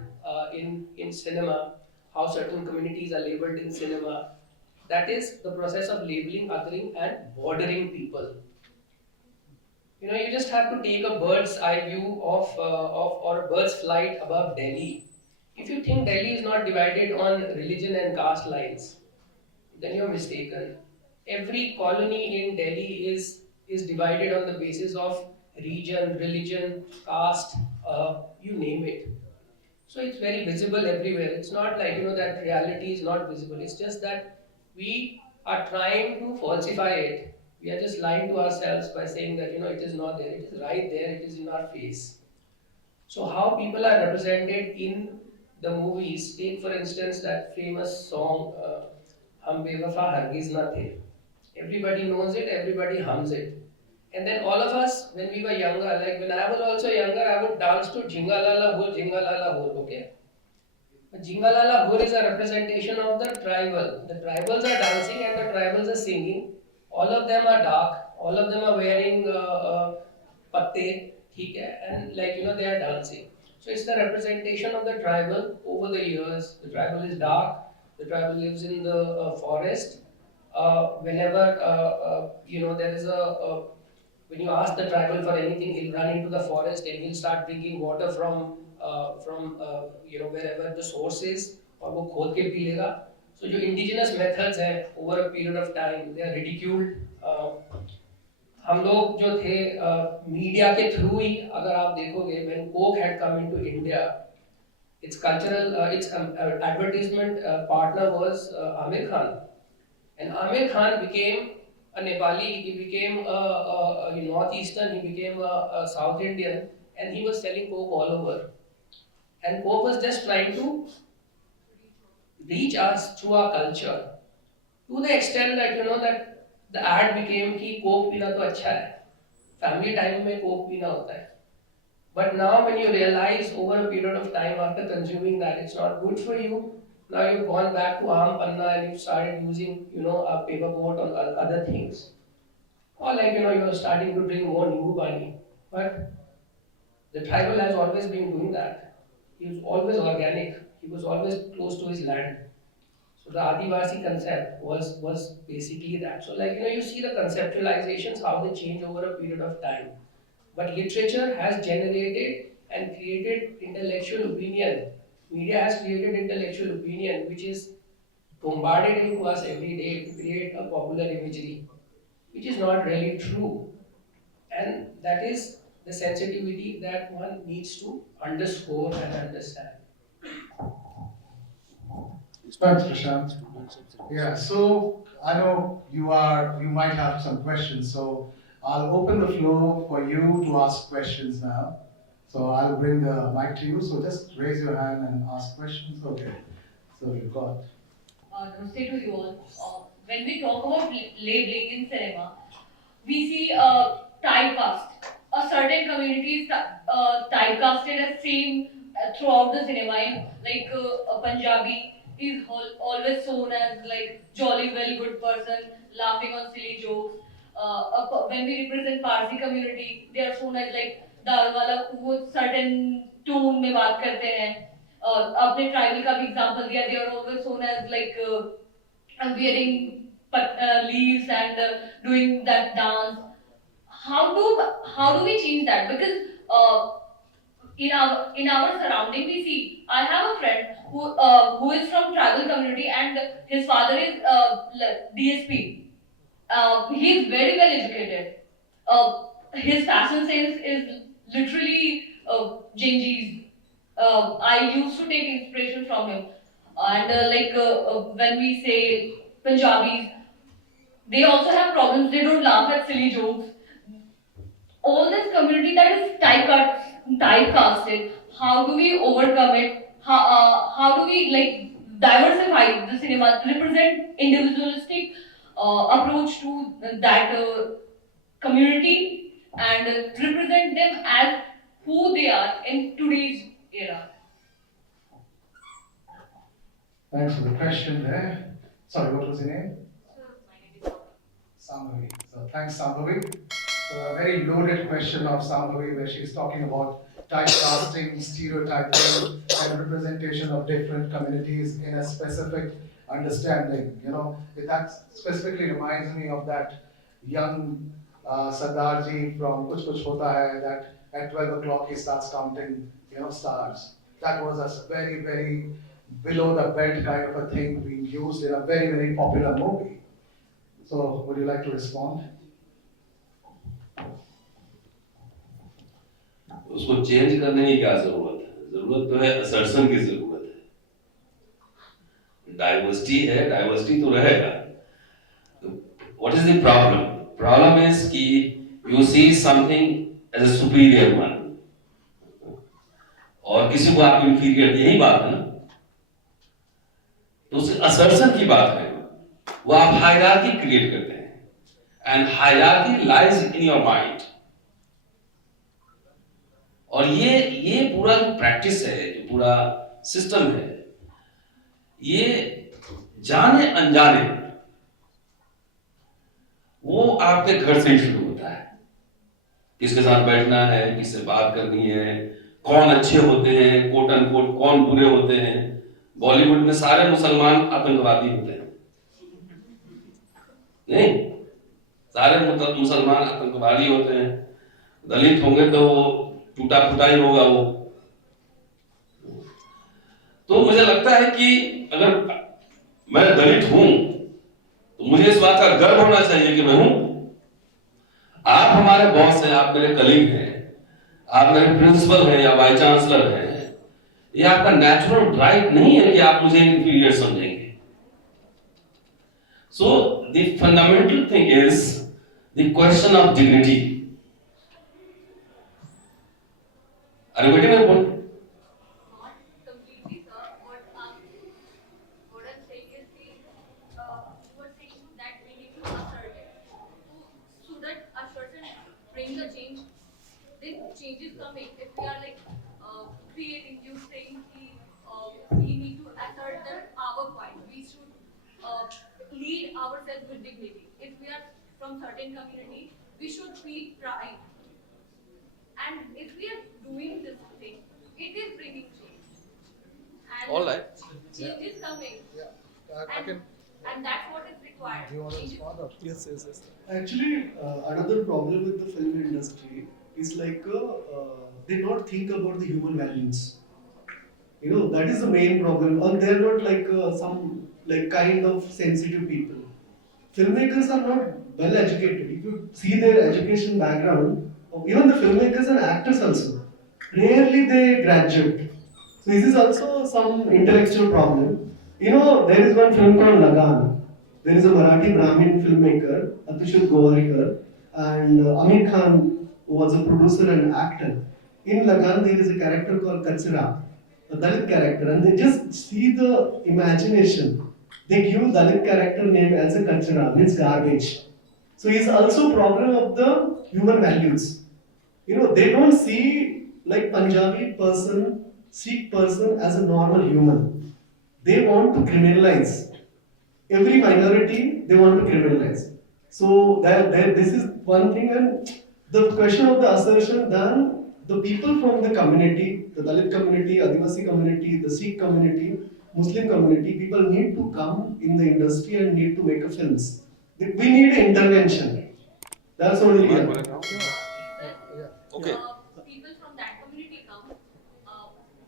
in cinema, how certain communities are labeled in cinema. That is the process of labeling, othering, and bordering people. You just have to take a bird's eye view of or a bird's flight above Delhi. If you think Delhi is not divided on religion and caste lines, then you're mistaken. Every colony in Delhi is divided on the basis of region, religion, caste, you name it. So it's very visible everywhere. It's not like that reality is not visible. It's just that we are trying to falsify it. We are just lying to ourselves by saying that it is not there. It is right there. It is in our face. So how people are represented in the movies? Take for instance that famous song "Hum Bewafa Hargiz Na The." Everybody knows it. Everybody hums it. And then all of us, when we were younger, like when I was also younger, I would dance to Jingalala Ho, okay? Jingalala Bhur is a representation of the tribal. The tribals are dancing and the tribals are singing. All of them are dark. All of them are wearing patte, theek hai, and like they are dancing. So it's the representation of the tribal over the years. The tribal is dark. The tribal lives in the forest. Whenever there is a when you ask the tribal for anything, he'll run into the forest and he'll start drinking water from wherever the source is, और वो खोद के P लेगा. So जो indigenous methods हैं over a period of time they are ridiculed. हम लोग जो थे मीडिया के थ्रू ही अगर आप देखोगे when coke had come into India, its cultural its advertisement partner was Amir Khan, and Amir Khan became a Nepali, he became a Northeastern, he became a South Indian, and he was selling coke all over. And coke was just trying to reach us through our culture, to the extent that that the ad became कि coke पीना तो अच्छा है, family time में coke पीना होता है. But now when you realize over a period of time after consuming that it's not good for you, now you've gone back to Aam Panna and you've started using, a paper boat or other things. Or like, you're starting to drink more Nimbu Pani. But the tribal has always been doing that. He was always organic. He was always close to his land. So the Adivasi concept was basically that. So like, you see the conceptualizations, how they change over a period of time. But literature has generated and created intellectual opinion. Media has created intellectual opinion, which is bombarded into us every day to create a popular imagery, which is not really true. And that is the sensitivity that one needs to underscore and understand. Thanks, Prashant. Yeah, so I know you might have some questions, so I'll open the floor for you to ask questions now. So I'll bring the mic to you, so just raise your hand and ask questions. Okay, so you've got. Namaste to you all. When we talk about labeling in cinema, we see typecast. A certain community is typecasted as same throughout the cinema. Like a Punjabi is always shown as like jolly, well good person, laughing on silly jokes. When we represent Parsi community, they are shown as like दाल वाला वो certain tone में बात करते हैं. आपने tribal का भी example दिया. They are always shown as like wearing leaves and doing that dance. How do we change that? Because in our surrounding we see. I have a friend who is from tribal community and his father is DSP. He is very well educated. His fashion sense is literally Genji's. I used to take inspiration from him. And when we say Punjabis, they also have problems. They don't laugh at silly jokes. All this community that is typecasted, how do we overcome it? How do we like diversify the cinema, represent individualistic approach to that community and represent them as who they are in today's era? Thanks for the question there. Sorry, what was your name? Sambhavi. So thanks, Sambhavi. So a very loaded question of Sambhavi, where she's talking about typecasting, stereotyping, and representation of different communities in a specific understanding. That specifically reminds me of that young Sardarji from Kuch Kuch Hota Hai, that at 12 o'clock he starts counting, stars. That was a very, very below the belt kind of a thing being used in a very, very popular movie. So, would you like to respond? उसको change करने की क्या जरूरत है? जरूरत तो है assertion की जरूरत है. डाइवर्सिटी तो रहेगा. What is the problem? Problem is कि you see something as a superior one, और किसी को आप inferior, यही बात है ना. तो उस असर्शन की बात है. वो आप हायरार्की क्रिएट करते हैं, and hierarchy lies in your mind. और ये पूरा जो प्रैक्टिस है, जो पूरा सिस्टम है, ये जाने अनजाने वो आपके घर से ही शुरू होता है। किसके साथ बैठना है, किससे बात करनी है, कौन अच्छे होते हैं, कोट अनकोट कौन बुरे होते हैं। बॉलीवुड में सारे मुसलमान आतंकवादी होते हैं, नहीं, सारे मुसलमान आतंकवादी होते हैं। दलित होंगे तो टूटा फूटा ही होगा वो। तो मुझे लगता है कि अगर मैं दलित हूं तो मुझे इस बात का गर्व होना चाहिए कि मैं हूं। आप हमारे बॉस हैं, आप मेरे कलीग हैं, आप मेरे प्रिंसिपल हैं या वाइस चांसलर हैं। ये आपका नेचुरल राइट नहीं है कि आप मुझे इंफीरियर समझेंगे। So the fundamental thing is the question of dignity. Are you getting my point? Not completely, sir. What I'm saying is you are saying that we need to assert it. So that assertion brings a change. Then change is coming. If we are like creating, you saying we need to assert that our point. We should lead ourselves with dignity. If we are from certain community, we should feel pride. And if we are doing this thing, it is bringing change. And All right. change is coming. Yeah, I And, can. and that's what is required. Do you want to Change is- respond? Or? Yes. Actually, another problem with the film industry is like they not think about the human values. You know, that is the main problem. And they're not like some like kind of sensitive people. Filmmakers are not well educated. If you see their education background, even the filmmakers and actors also, rarely they graduate. So this is also some intellectual problem. You know, there is one film called Lagan. There is a Marathi Brahmin filmmaker, Atushit Gowarikar, and Amir Khan was a producer and actor. In Lagan, there is a character called Kachra, a Dalit character, and they just see the imagination. They give Dalit character name as a Kachra, means garbage. So it's also problem of the human values. You know, they don't see like Punjabi person, Sikh person as a normal human. They want to criminalize every minority. They want to criminalize. So this is one thing, and the question of the assertion. Then the people from the community, the Dalit community, Adivasi community, the Sikh community, Muslim community, people need to come in the industry and need to make a films. We need intervention. That's only. Yeah. Okay. People from that community come.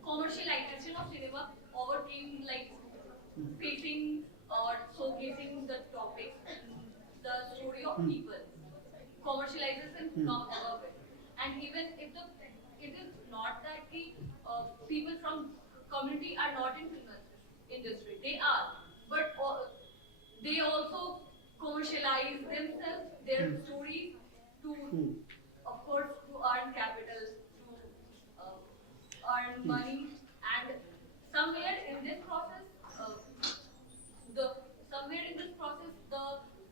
Commercialization of cinema overcame like facing or showcasing the topic, the story of people. Commercialization come above it, and even if it is not that the people from community are not in film industry, they are, but they also commercialize themselves, their stories to, of course, to earn capital, to earn money, and somewhere in this process, the somewhere in this process, the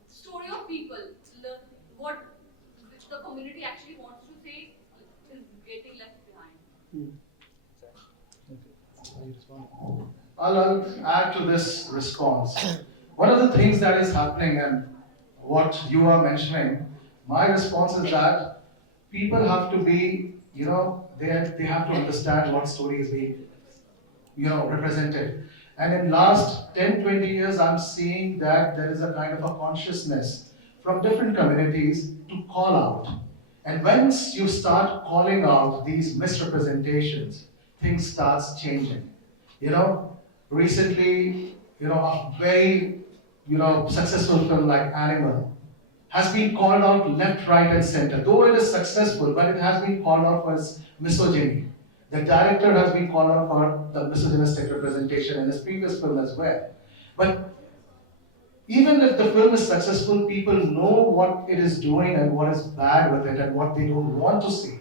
story of people, what the community actually wants to say, is getting left behind. You respond. I'll add to this response. One of the things that is happening and what you are mentioning, my response is that people have to be, they have to understand what story is being, represented. And in last 10, 20 years, I'm seeing that there is a kind of a consciousness from different communities to call out. And once you start calling out these misrepresentations, things starts changing. Recently, a very, successful film like Animal has been called out left, right, and center. Though it is successful, but it has been called out for its misogyny. The director has been called out for the misogynistic representation in his previous film as well. But even if the film is successful, people know what it is doing and what is bad with it and what they don't want to see.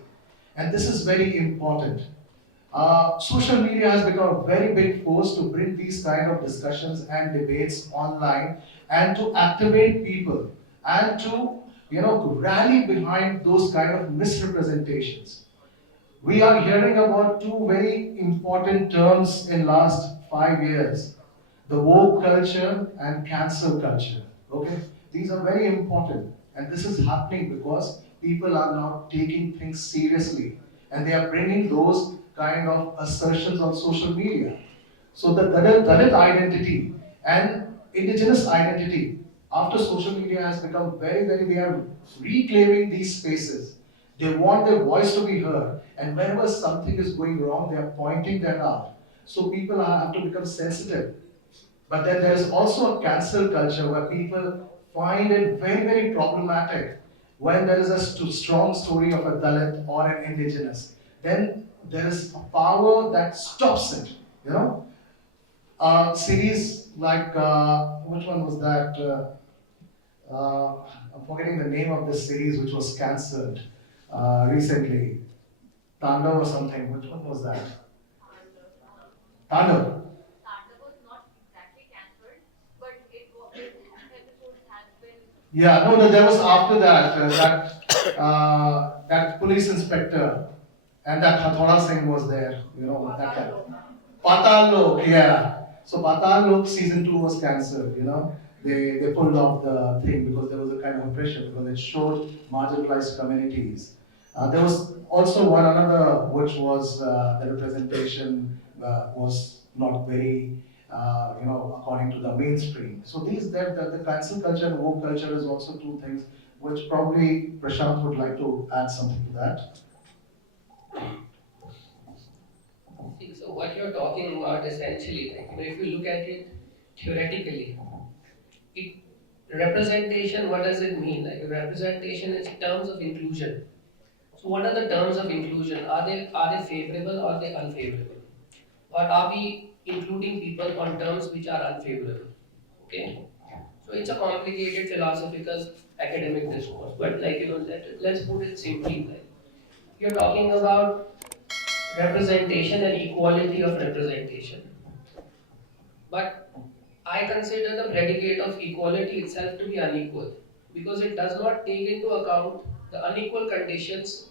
And this is very important. Social media has become a very big force to bring these kind of discussions and debates online and to activate people and to rally behind those kind of misrepresentations. We are hearing about two very important terms in last 5 years. the woke culture and cancel culture. Okay, these are very important, and this is happening because people are now taking things seriously, and they are bringing those kind of assertions on social media. So the Dalit identity and indigenous identity after social media has become they are reclaiming these spaces. They want their voice to be heard, and whenever something is going wrong, they are pointing that out. So people have to become sensitive. But then there is also a cancel culture where people find it very problematic when there is a strong story of a Dalit or an indigenous. Then there is a power that stops it. You know, series like which one was that? I'm forgetting the name of this series which was cancelled recently. Tandav or something. Which one was that? Tandav. Yeah, no, there was after that that police inspector and that Hathoda Singh was there. You know that guy. Patal Lok, yeah. So Patal Lok season 2 was cancelled. You know, they pulled off the thing because there was a kind of pressure because it showed marginalized communities. There was also one another which was the representation was not very according to the mainstream. So the cancel culture and woke culture is also two things which probably Prashant would like to add something to that. See, so what you're talking about essentially, if you look at it theoretically, it representation, what does it mean? Like representation is terms of inclusion. So what are the terms of inclusion? Are they favorable or are they unfavorable? Or are we including people on terms which are unfavorable? Okay. So it's a complicated philosophical academic discourse. But let's put it simply. Like you're talking about representation and equality of representation. But I consider the predicate of equality itself to be unequal because it does not take into account the unequal conditions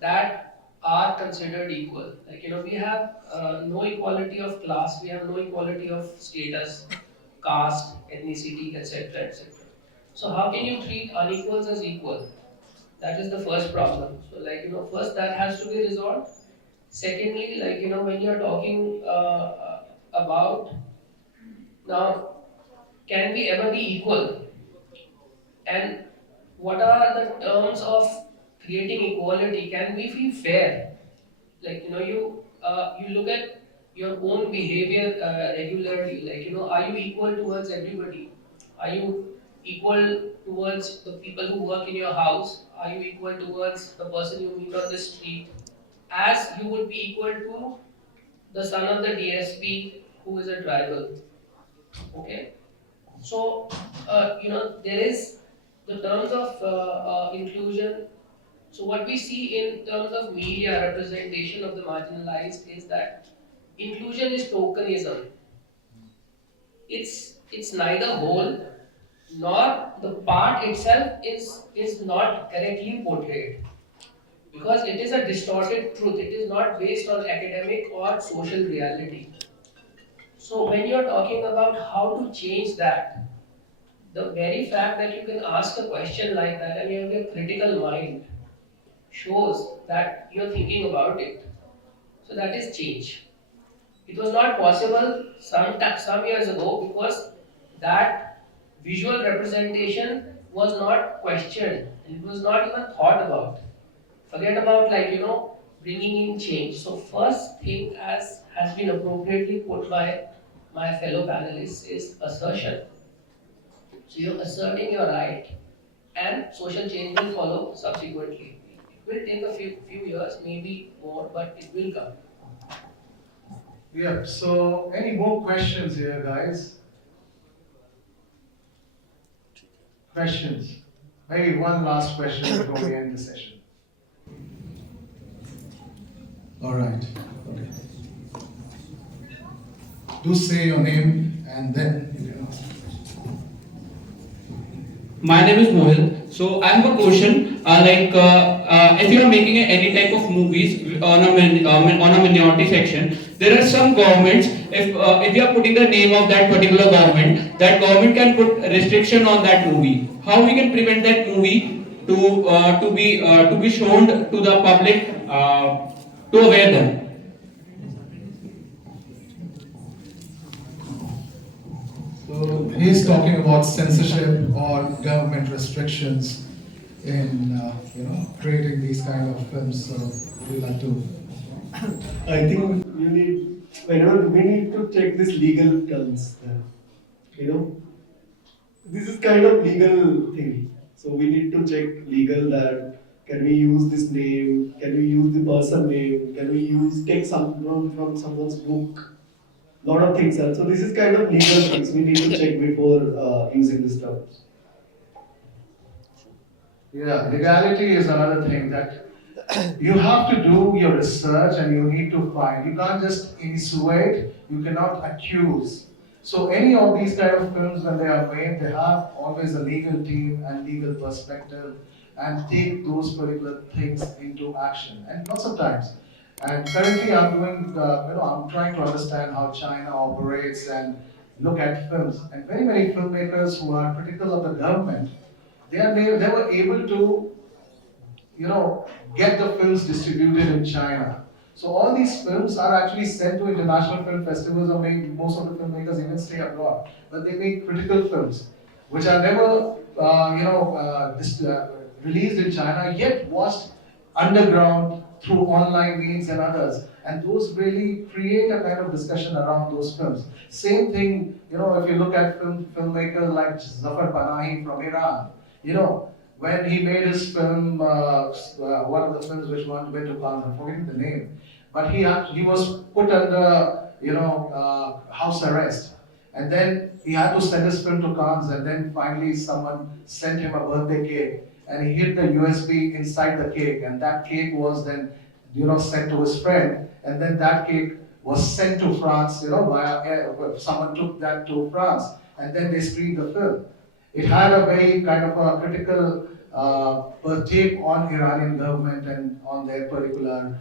that are considered equal. We have no equality of class, we have no equality of status, caste, ethnicity, etc., etc. So how can you treat unequals as equal? That is the first problem. So first that has to be resolved. Secondly, when you're talking about now, can we ever be equal? And what are the terms of creating equality? Can we be fair? You look at your own behavior regularly. Are you equal towards everybody? Are you equal towards the people who work in your house? Are you equal towards the person you meet on the street? As you would be equal to the son of the DSP who is a tribal. Okay. So, there is the terms of inclusion. So, what we see in terms of media representation of the marginalized is that inclusion is tokenism. It's neither whole nor the part itself is not correctly portrayed because it is a distorted truth. It is not based on academic or social reality. So, when you're talking about how to change that, the very fact that you can ask a question like that and you have a critical mind shows that you're thinking about it. So that is change. It was not possible some years ago because that visual representation was not questioned. It was not even thought about. Forget about bringing in change. So first thing as has been appropriately put by my fellow panelists is assertion. So you're asserting your right, and social change will follow subsequently. It will take a few years, maybe more, but it will come. Yeah, so any more questions here, guys? Questions? Maybe one last question before we end the session. All right. Okay. Do say your name and then you can ask. My name is Mohit. So I have a question. if you are making any type of movies on a minority section, there are some governments. If you are putting the name of that particular government, that government can put restriction on that movie. How we can prevent that movie to be shown to the public to aware them? So he's talking about censorship or government restrictions in creating these kind of films. So would you like to? I think we need to check this legal terms. This is kind of legal thing. So we need to check legal that can we use this name, can we use the person name, can we take some from someone's book. Lot of things, sir. So this is kind of legal things we need to check before using this terms. Yeah, legality is another thing that you have to do your research and you need to find. You can't just insinuate, you cannot accuse. So any of these kind of films, when they are made, they have always a legal team and legal perspective and take those particular things into action. And lots of times, and currently I'm doing, I'm trying to understand how China operates and look at films. And very many filmmakers who are critical of the government, they were able to get the films distributed in China. So all these films are actually sent to international film festivals, or most of the filmmakers even stay abroad. But they make critical films, which are never, released in China, yet watched underground through online means and others. And those really create a kind of discussion around those films. Same thing, if you look at filmmakers like Zafar Panahi from Iran, when he made his film, one of the films which went to Cannes, I'm forgetting the name, but he was put under house arrest, and then he had to send his film to Cannes, and then finally someone sent him a birthday cake, and he hid the USB inside the cake, and that cake was then sent to his friend, and then that cake was sent to France, via air. Someone took that to France, and then they screened the film. It had a very kind of a critical take on Iranian government and on their particular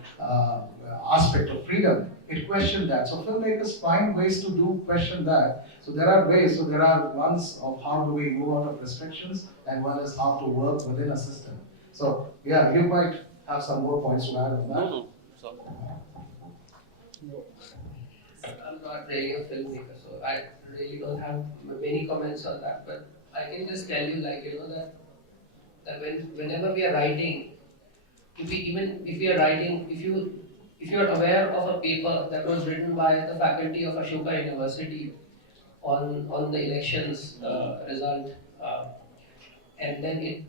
aspect of freedom. It questioned that. So filmmakers find ways to question that. So there are ways. So there are ones of how do we move out of restrictions, and one is how to work within a system. So yeah, you might have some more points to add on that. No. So, I'm not really a filmmaker, so I really don't have many comments on that. But I can just tell you, that whenever we are writing, if you are aware of a paper that was written by the faculty of Ashoka University on the elections result, and then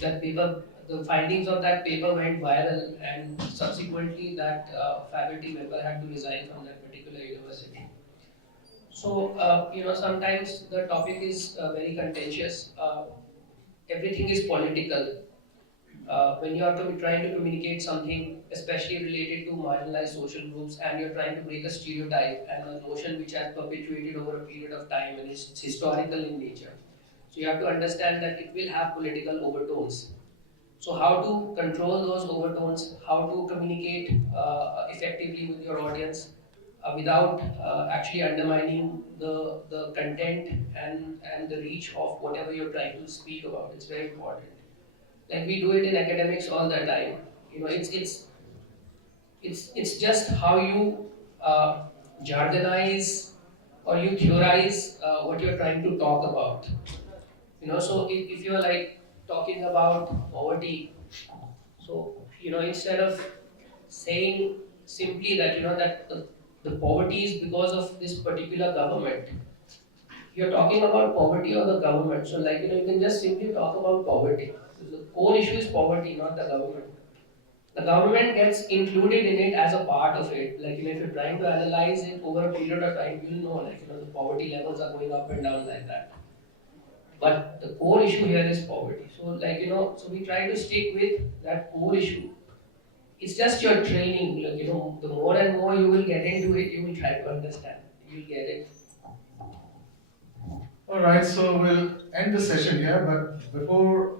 that paper, the findings of that paper went viral, and subsequently that faculty member had to resign from that particular university. So sometimes the topic is very contentious. Everything is political. When you are trying to communicate something, especially related to marginalized social groups, and you're trying to break a stereotype and a notion which has perpetuated over a period of time and is historical in nature. So you have to understand that it will have political overtones. So how to control those overtones, how to communicate effectively with your audience without actually undermining the content and the reach of whatever you're trying to speak about. It's very important. Like we do it in academics all the time. It's just how you jargonize or you theorize what you're trying to talk about. So if you're like talking about poverty, so instead of saying simply that that the poverty is because of this particular government, you're talking about poverty or the government. So you can just simply talk about poverty. The core issue is poverty, not the government. The government gets included in it as a part of it. If you're trying to analyze it over a period of time, you'll know the poverty levels are going up and down like that. But the core issue here is poverty. So so we try to stick with that core issue. It's just your training. The more and more you will get into it, you will try to understand. You'll get it. All right, so we'll end the session here, but before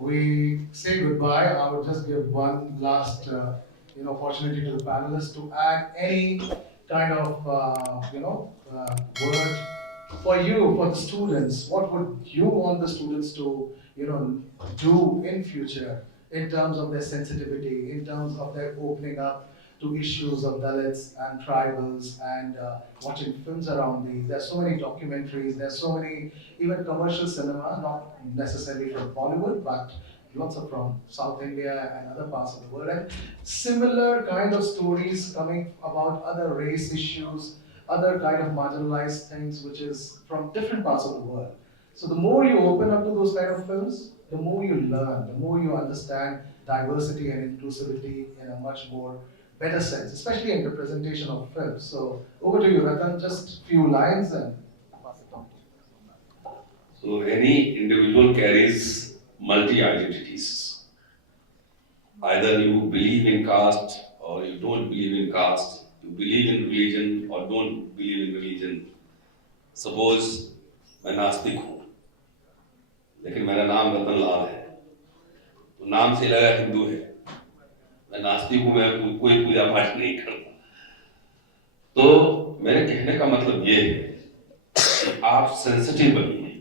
we say goodbye, I would just give one last opportunity to the panelists to add any kind of word for you, for the students. What would you want the students to do in future in terms of their sensitivity, in terms of their opening up to issues of Dalits and tribals and watching films around these. There's so many documentaries, there's so many even commercial cinema, not necessarily from Bollywood, but lots of from South India and other parts of the world. And similar kind of stories coming about other race issues, other kind of marginalized things, which is from different parts of the world. So the more you open up to those kind of films, the more you learn, the more you understand diversity and inclusivity in a much more better sense, especially in representation of films. So over to you, Ratan, just few lines and pass it on. So any individual carries multi-identities. Either you believe in caste or you don't believe in caste. You believe in religion or don't believe in religion. Suppose मैं नास्तिक हूँ, लेकिन मेरा नाम रतन लाल है, तो नाम से लगा हिंदू है। मैं नास्तिक हूँ, मैं कोई पूजा पाठ नहीं करता। तो मेरे कहने का मतलब ये है कि आप सेंसिटिव बनिए,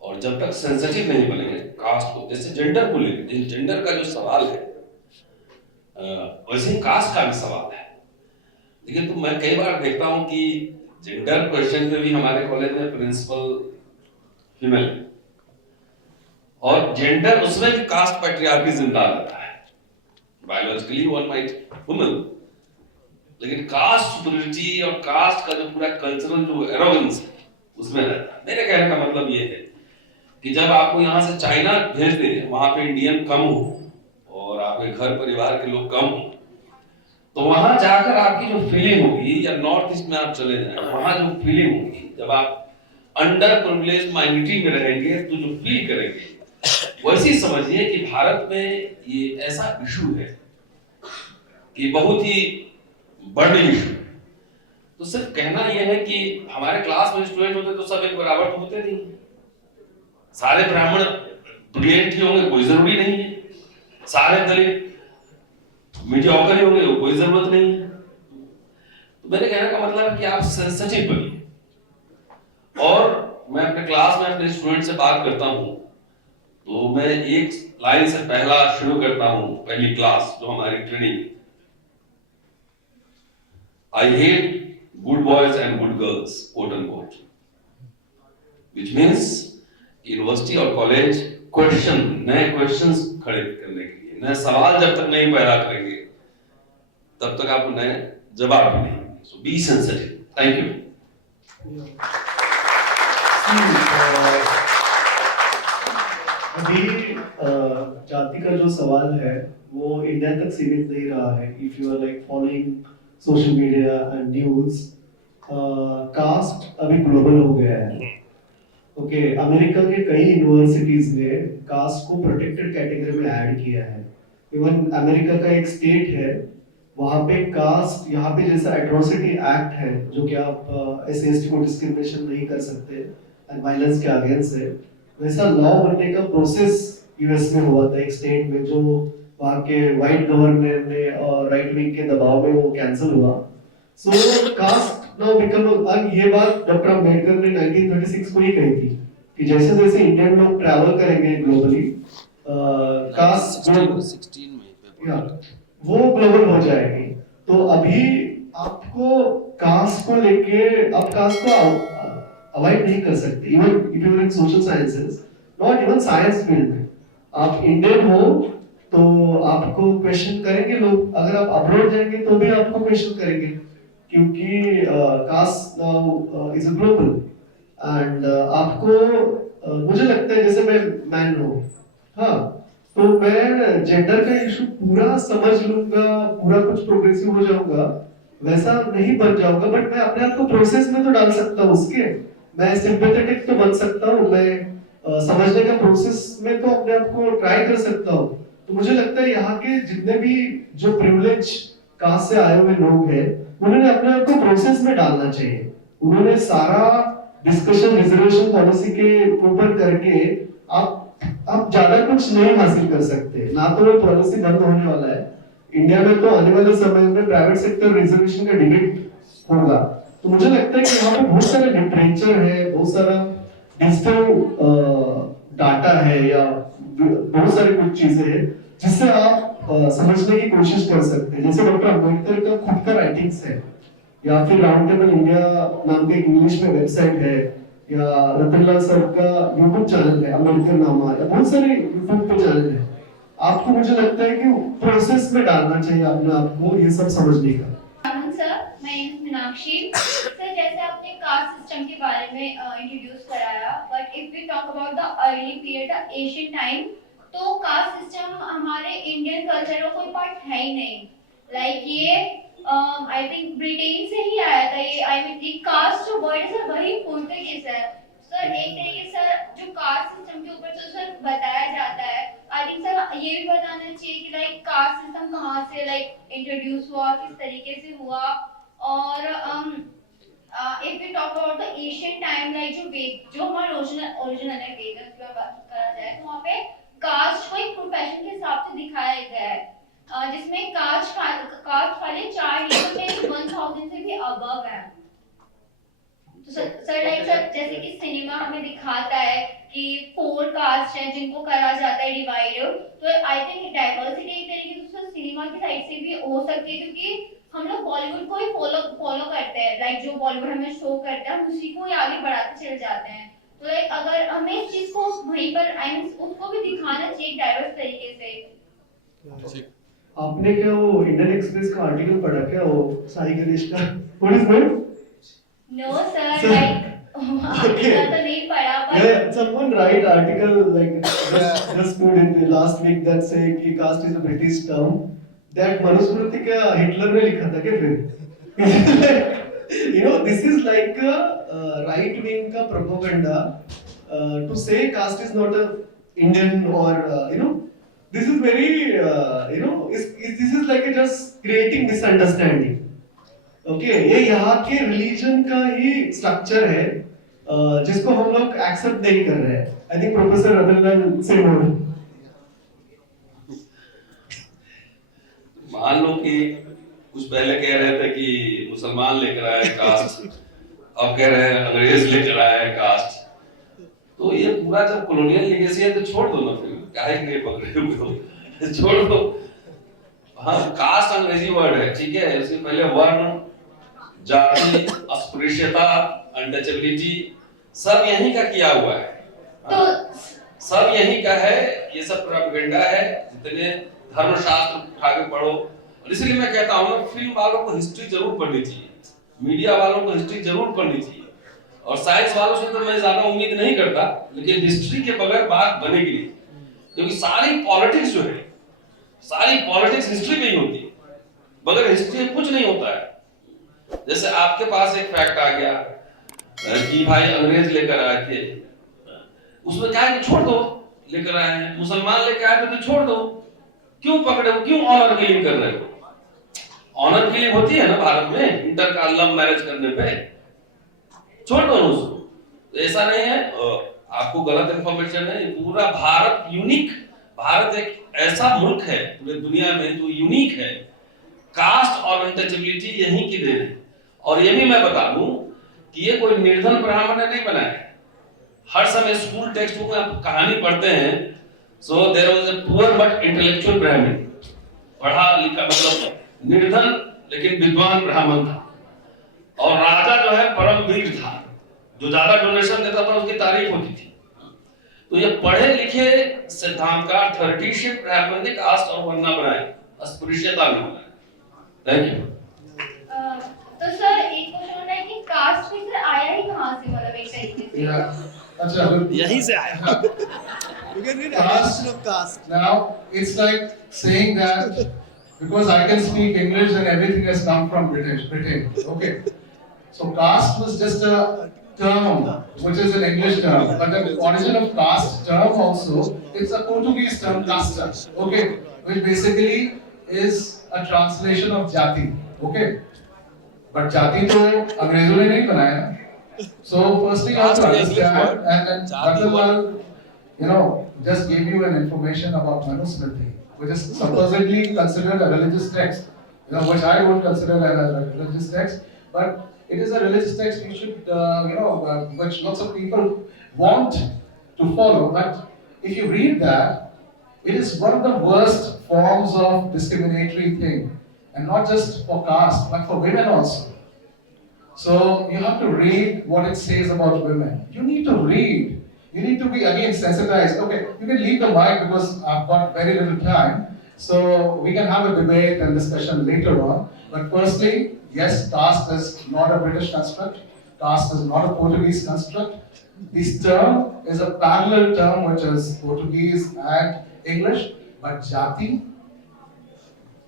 और जब तक सेंसिटिव नहीं बनेंगे कास्ट को, जैसे जेंडर को लेकर, जेंडर का जो सवाल है वैसे कास्ट का भी सवाल है। लेकिन तो मैं कई बार देखता हूँ कि जेंडर क्वेश्चन में भी हमारे कॉलेज में प्रिंसिपल फीमेल है, और जेंडर उसमें भी कास्ट पैट्रियार्की जिंदा रहता है। बायोलॉजिकली वन माइट वुमन, लेकिन कास्ट सुपीरियरिटी और कास्ट का जो पूरा कल्चरल जो एरोगेंस है उसमें रहता है। मेरे कहने का मतलब ये है कि जब आपको यहाँ से चाइना भेज दे, वहां पे इंडियन कम हो और आपके घर परिवार के लोग कम हो, तो वहां जाकर आपकी जो फीलिंग होगी, या नॉर्थ ईस्ट में आप चले जाएं, वहां जो फीलिंग होगी, जब आप अंडर प्रिविलेज माइनॉरिटी में रहेंगे तो जो फील करेंगे, वैसे समझिए कि भारत में ये ऐसा इशू है कि बहुत ही बर्निंग इशू। तो सिर्फ कहना यह है कि हमारे क्लास में स्टूडेंट होते तो सब एक बराबर तो होते नहीं, सारे ब्राह्मण ब्रिलियंट ही होंगे कोई जरूरी नहीं है, सारे दलित मीडियोकर ही होंगे कोई जरूरत नहीं है। तो मेरे कहने का मतलब है कि आप सेंसिटिव बनिए। और मैं अपने क्लास में अपने स्टूडेंट से बात करता हूँ तो मैं एक लाइन से पहला शुरू करता हूँ, पहली क्लास जो हमारी training, I hate good boys and good girls quote unquote, which means university और कॉलेज क्वेश्चन, नए क्वेश्चंस खड़े करने के लिए, नए सवाल जब तक नहीं पैदा करेंगे तब तक आपको नए जवाब भी नहीं। सो बी सेंसिटिव। Thank you. अभी जाति का जो सवाल है वो इंडिया तक सीमित नहीं रहा है। If you are like following social media and news, caste अभी ग्लोबल हो गया है। ओके, अमेरिका के कई यूनिवर्सिटीज ने कास्ट को प्रोटेक्टेड कैटेगरी में ऐड किया है। इवन अमेरिका का एक स्टेट है, वहाँ पे कास्ट, यहाँ पे जैसा एट्रोसिटी एक्ट है जो कि आप एससी को डिस्क्रिमिनेशन नहीं कर सकते एंड वायलेंस के अगेंस्ट है, वैसा लॉ बनने का प्रोसेस यूएस में हुआ था एक स्टेट में, जो वहाँ के वाइट गवर्नर ने और राइट विंग के दबाव में वो कैंसिल हुआ। सो कास्ट नाउ बिकम, ये बात डॉक्टर अम्बेडकर ने 1936 को ही कही थी कि जैसे जैसे इंडियन लोग ट्रैवल करेंगे ग्लोबली, कास्ट 16 में वो ग्लोबल हो जाएगी। तो अभी आपको कास्ट को लेके, आप कास्ट को अवॉइड नहीं कर सकते। Even if you are in social sciences, not even science field में, आप इंडियन हो तो आपको क्वेश्चन करेंगे लोग। अगर आप अब्रॉड जाएंगे तो भी आपको क्वेश्चन करेंगे, क्योंकि caste now is global. And आपको मुझे लगता है जैसे मैं मैन हूँ, हाँ, तो मैं जेंडर का इशू पूरा समझ लूंगा, पूरा कुछ प्रोग्रेसिव हो जाऊंगा, वैसा नहीं बन जाऊंगा, बट मैं अपने आप को प्रोसेस में तो डाल सकता हूँ उसके। मैं सिंपैथेटिक तो बन सकता हूँ, मैं समझने का प्रोसेस में तो अपने आप को ट्राई कर सकता हूँ। तो मुझे लगता है यहाँ के जितने भी जो प्रिविलेज कास्ट से आए हुए लोग हैं, उन्होंने अपने आप को प्रोसेस में डालना चाहिए। उन्होंने सारा डिस्कशन रिजर्वेशन पॉलिसी के ऊपर करके आप आप ज्यादा कुछ नहीं हासिल कर सकते, ना तो वो पॉलिसी बंद होने वाला है। इंडिया में तो आने वाले समय में प्राइवेट सेक्टर रिजर्वेशन का डिबेट होगा, तो मुझे लगता है कि यहाँ पे बहुत सारे लिटरेचर है, बहुत सारा डिजिटल डाटा है, या बहुत सारी कुछ चीजें हैं जिससे आप समझने की कोशिश कर सकते हैं। जैसे डॉक्टर अम्बेडकर का खुद का राइटिंग्स है, या फिर राउंड टेबल इंडिया नाम के इंग्लिश में वेबसाइट है, या रतन लाल सर का यूट्यूब चैनल है अम्बेडकरनामा, या बहुत सारे यूट्यूब पे चैनल है। आपको मुझे लगता है कि प्रोसेस में डालना चाहिए अपने आप को ये सब समझने का। सर, मैं मीनाक्षी सर, जैसे आपने कास्ट सिस्टम के बारे में इंट्रोड्यूस कराया, but if we talk about the early period, the Asian time, तो कास्ट सिस्टम हमारे इंडियन कल्चर का कोई पार्ट है ही नहीं। लाइक ये आई थिंक ब्रिटेन से ही आया था ये। आई मीन ये कास्ट जो वर्ड है सर वही पुर्तगीज है सर। एक तरीके से सर जो कास्ट सिस्टम के ऊपर तो सर बताया जाता है, आई थिंक सर ये भी बताना चाहिए कि लाइक कास्ट सिस्टम कहाँ से लाइक इंट्रोड्यूस हुआ, किस तरीके से हुआ। और if we talk about the Asian time, like जो हमारा ओरिजिनल है वेदस की बात करा जाए तो वहाँ पे कास्ट को एक प्रोफेशन के हिसाब से दिखाया गया है, जिसमें कास्ट वाले 4 ईयर में 1000 से भी अबव है। तो सर लाइक सर जैसे कि सिनेमा हमें दिखाता है कि 4 कास्ट हैं जिनको करा जाता है डिवाइड, तो आई थिंक डाइवर्सिटी एक तरीके से सर सिनेमा की साइड से भी हो सकती है, क्योंकि हम लोग बॉलीवुड को ही फॉलो करते हैं। लाइक जो बॉलीवुड हमें शो करता है हम उसी को ही आगे बढ़ाते चले जाते हैं। तो लाइक अगर हमें इस चीज को वहीं पर आई मीन उसको भी दिखाना चाहिए डाइवर्स तरीके से। आपने क्या वो इंडियन एक्सप्रेस का आर्टिकल पढ़ा क्या, वो साई गणेश का? What is that? No sir, like article तो नहीं पढ़ा, पर Yeah, someone write article like just put in the last week that say कि caste is a British term. That Manusmriti का हिटलर ने लिखा था क्या फिर? You know, this is like a right wing का propaganda to say caste is not a Indian or you know, this is very this is like a just creating misunderstanding. Okay, ये यहाँ के religion का ही structure है जिसको हम लोग accept नहीं कर रहे हैं। आई थिंक प्रोफेसर रतन लाल से मोर मान लो कि कुछ पहले कह रहे थे कि मुसलमान लेकर आए कास्ट, अब कह रहे हैं अंग्रेज लेकर आए कास्ट। तो ये पूरा जब कॉलोनियल लीगेसी है तो छोड़ दो ना, फिर काहे के लिए पकड़े हुए हो, छोड़ दो। हाँ, कास्ट अंग्रेजी वर्ड है, ठीक है, इससे पहले वर्ण, जाति, अस्पृश्यता, अनटचेबिलिटी सब यहीं का किया हुआ है। तो सब यहीं का है, ये सब प्रोपेगेंडा है। जितने धर्मशास्त्र उठा के पढ़ो, और इसलिए मैं कहता हूँ ना, फिल्म वालों को हिस्ट्री जरूर पढ़नी चाहिए, मीडिया वालों को हिस्ट्री जरूर पढ़नी चाहिए, और साइंस वालों से तो मैं ज्यादा उम्मीद नहीं करता, लेकिन हिस्ट्री के बगैर बात बनेगी नहीं, क्योंकि सारी पॉलिटिक्स जो है, सारी पॉलिटिक्स हिस्ट्री में ही होती है, बगैर हिस्ट्री कुछ नहीं होता है। जैसे आपके पास एक फैक्ट आ गया कि भाई अंग्रेज लेकर आए थे, उसमें क्या है कि छोड़ दो, लेकर आए हैं, मुसलमान लेकर आए थे तो छोड़ दो, क्यों पकड़े हो, क्यों ऑनर किलिंग कर रहे हो? ऑनर किलिंग होती है ना भारत में, इंटर का लव मैरिज करने पे, छोड़ दो उसको। ऐसा नहीं है, आपको गलत इंफॉर्मेशन है। पूरा भारत यूनिक, भारत एक ऐसा मुल्क है पूरे दुनिया में जो यूनिक है, कास्ट और अनटचेबिलिटी यहीं की देन है। और ये भी मैं बता दूं कि ये कोई निर्धन ब्राह्मण ने नहीं बनाया है। हर समय स्कूल टेक्स्ट बुक में आप कहानी पढ़ते हैं, so there was a poor but intellectual Brahmin, पढ़ा लिखा मतलब निर्धन लेकिन विद्वान ब्राह्मण था, और राजा जो है परम वीर था, जो ज्यादा डोनेशन देता था उसकी तारीफ होती थी। तो ये पढ़े लिखे सिद्धांतकार थ्योरेटिशियन ब्राह्मण ने कास्ट और वर्ण बनाए, अस्पृश्यता नहीं बनाए। Thank you. तो सर एक क्वेश्चन है कि कास्ट में सर आया ही कहाँ से, मतलब एक तरीके से? अच्छा, यहीं से आया। You can read definition of caste. now it's like saying that because I can speak English and everything has come from Britain, okay? So caste was just a term which is an English term, but the origin of caste term also, it's a Portuguese term, casta, okay, which basically is a translation of jati, okay? But jati तो अंग्रेजों ने नहीं बनाया ना. So firstly, you have to understand, and Ratan Lal, just gave you an information about Manusmriti, which is supposedly considered a religious text, which I would consider as a religious text, but it is a religious text you should, which lots of people want to follow. But if you read that, it is one of the worst forms of discriminatory thing, and not just for caste, but for women also. So you have to read what it says about women. You need to read. You need to be again sensitized. Okay, you can leave the mic because I've got very little time. So we can have a debate and discussion later on. But firstly, yes, caste is not a British construct. Caste is not a Portuguese construct. This term is a parallel term which is Portuguese and English, but jati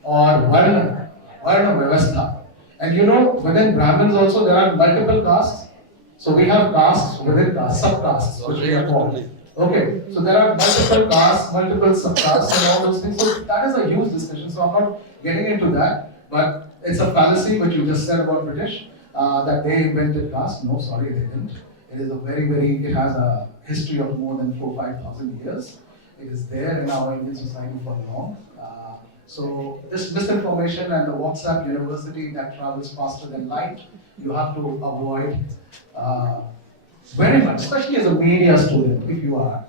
or varna vyavastha. And within Brahmins also there are multiple castes. So we have castes within castes, subcastes, which we are called. Okay, so there are multiple castes, multiple subcastes, and all those things. So that is a huge discussion. So I'm not getting into that, but it's a fallacy which you just said about British that they invented caste. No, sorry, they didn't. It is a it has a history of more than 5,000 years. It is there in our Indian society for long. So this misinformation and the WhatsApp university that travels faster than light, you have to avoid very much, especially as a media student, if you are.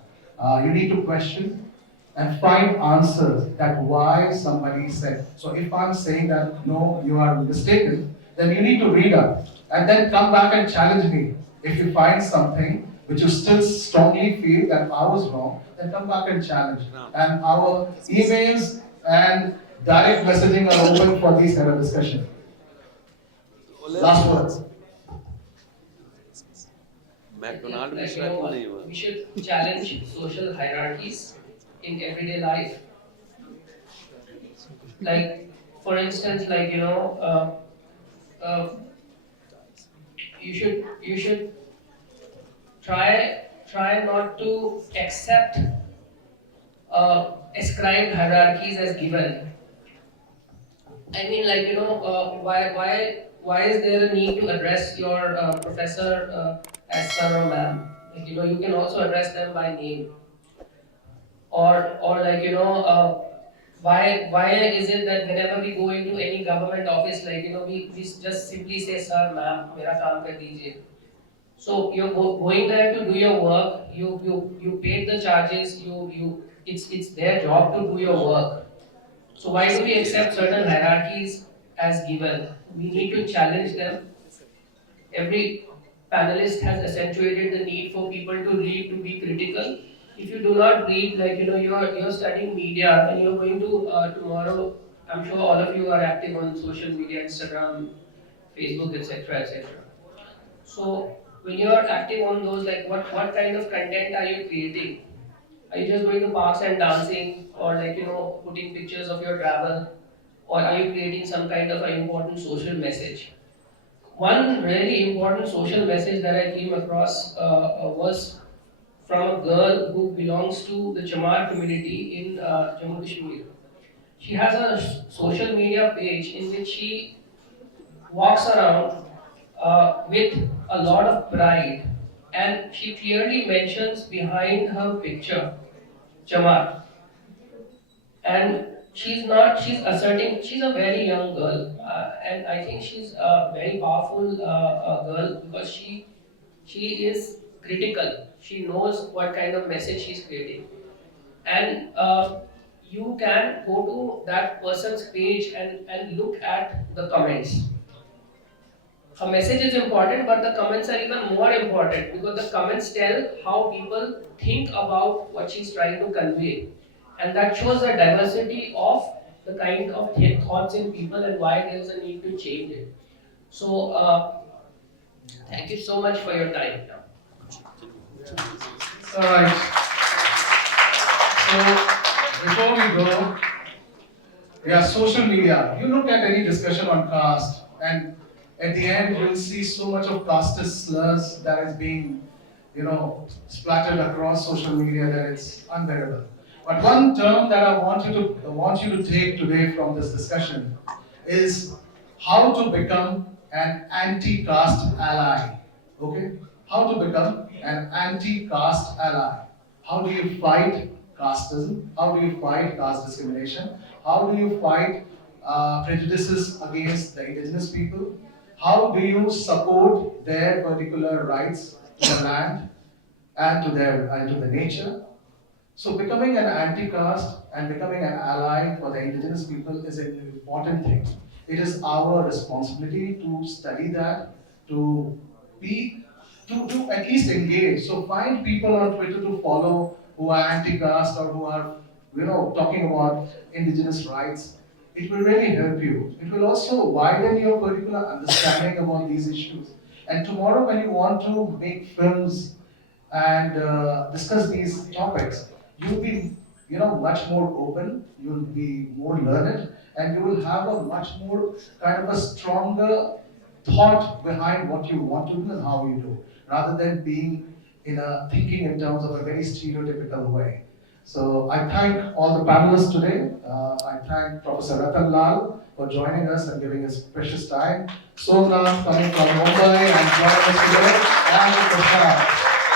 You need to question and find answers that why somebody said. So if I'm saying that no, you are mistaken, then you need to read up and then come back and challenge me. If you find something which you still strongly feel that I was wrong, then come back and challenge. And our emails and direct messaging are open for these kind of discussion. Last words. We should challenge social hierarchies in everyday life. Like, for instance, you should try not to accept ascribed hierarchies as given. I mean, why is there a need to address your professor as sir or ma'am? You can also address them by name. Or why is it that whenever we go into any government office, we just simply say sir, ma'am, mera kaam kar dijiye. So you're going there to do your work. You paid the charges. It's their job to do your work. So why do we accept certain hierarchies as given? We need to challenge them. Every panelist has accentuated the need for people to read, to be critical. If you do not read, you're studying media and you're going to tomorrow. I'm sure all of you are active on social media, Instagram, Facebook, etc., etc. So when you are active on those, what kind of content are you creating? Are you just going to parks and dancing, or putting pictures of your travel, or are you creating some kind of an important social message? One really important social message that I came across was from a girl who belongs to the Chamar community in Jammu Kashmir. She has a social media page in which she walks around with a lot of pride, and she clearly mentions behind her picture Chamar. And she's asserting, she's a very young girl, and I think she's a very powerful girl because she is critical. She knows what kind of message she's creating. And you can go to that person's page and look at the comments. A message is important, but the comments are even more important because the comments tell how people think about what she's trying to convey. And that shows the diversity of the kind of thoughts in people and why there is a need to change it. So, thank you so much for your time. Alright. So, before we go, social media. You look at any discussion on caste, and at the end, you'll see so much of casteist slurs that is being, splattered across social media that it's unbearable. But one term that I want you to take today from this discussion is how to become an anti-caste ally. Okay? How to become an anti-caste ally. How do you fight casteism? How do you fight caste discrimination? How do you fight prejudices against the indigenous people? How do you support their particular rights to the land and to the nature? So becoming an anti-caste and becoming an ally for the indigenous people is an important thing. It is our responsibility to study that, to be, to at least engage. So find people on Twitter to follow who are anti-caste or who are, talking about indigenous rights. It will really help you. It will also widen your particular understanding about these issues. And tomorrow when you want to make films and discuss these topics, you'll be, much more open, you'll be more learned, and you will have a much more kind of a stronger thought behind what you want to do and how you do, rather than being thinking in terms of a very stereotypical way. So I thank all the panelists today. I thank Professor Ratan Lal for joining us and giving his precious time. Somnath coming from Mumbai and joining us today, and Prashant.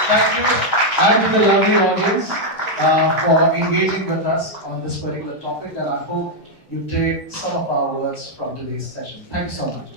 Thank you, and to the lovely audience for engaging with us on this particular topic, and I hope you take some of our words from today's session. Thank you so much.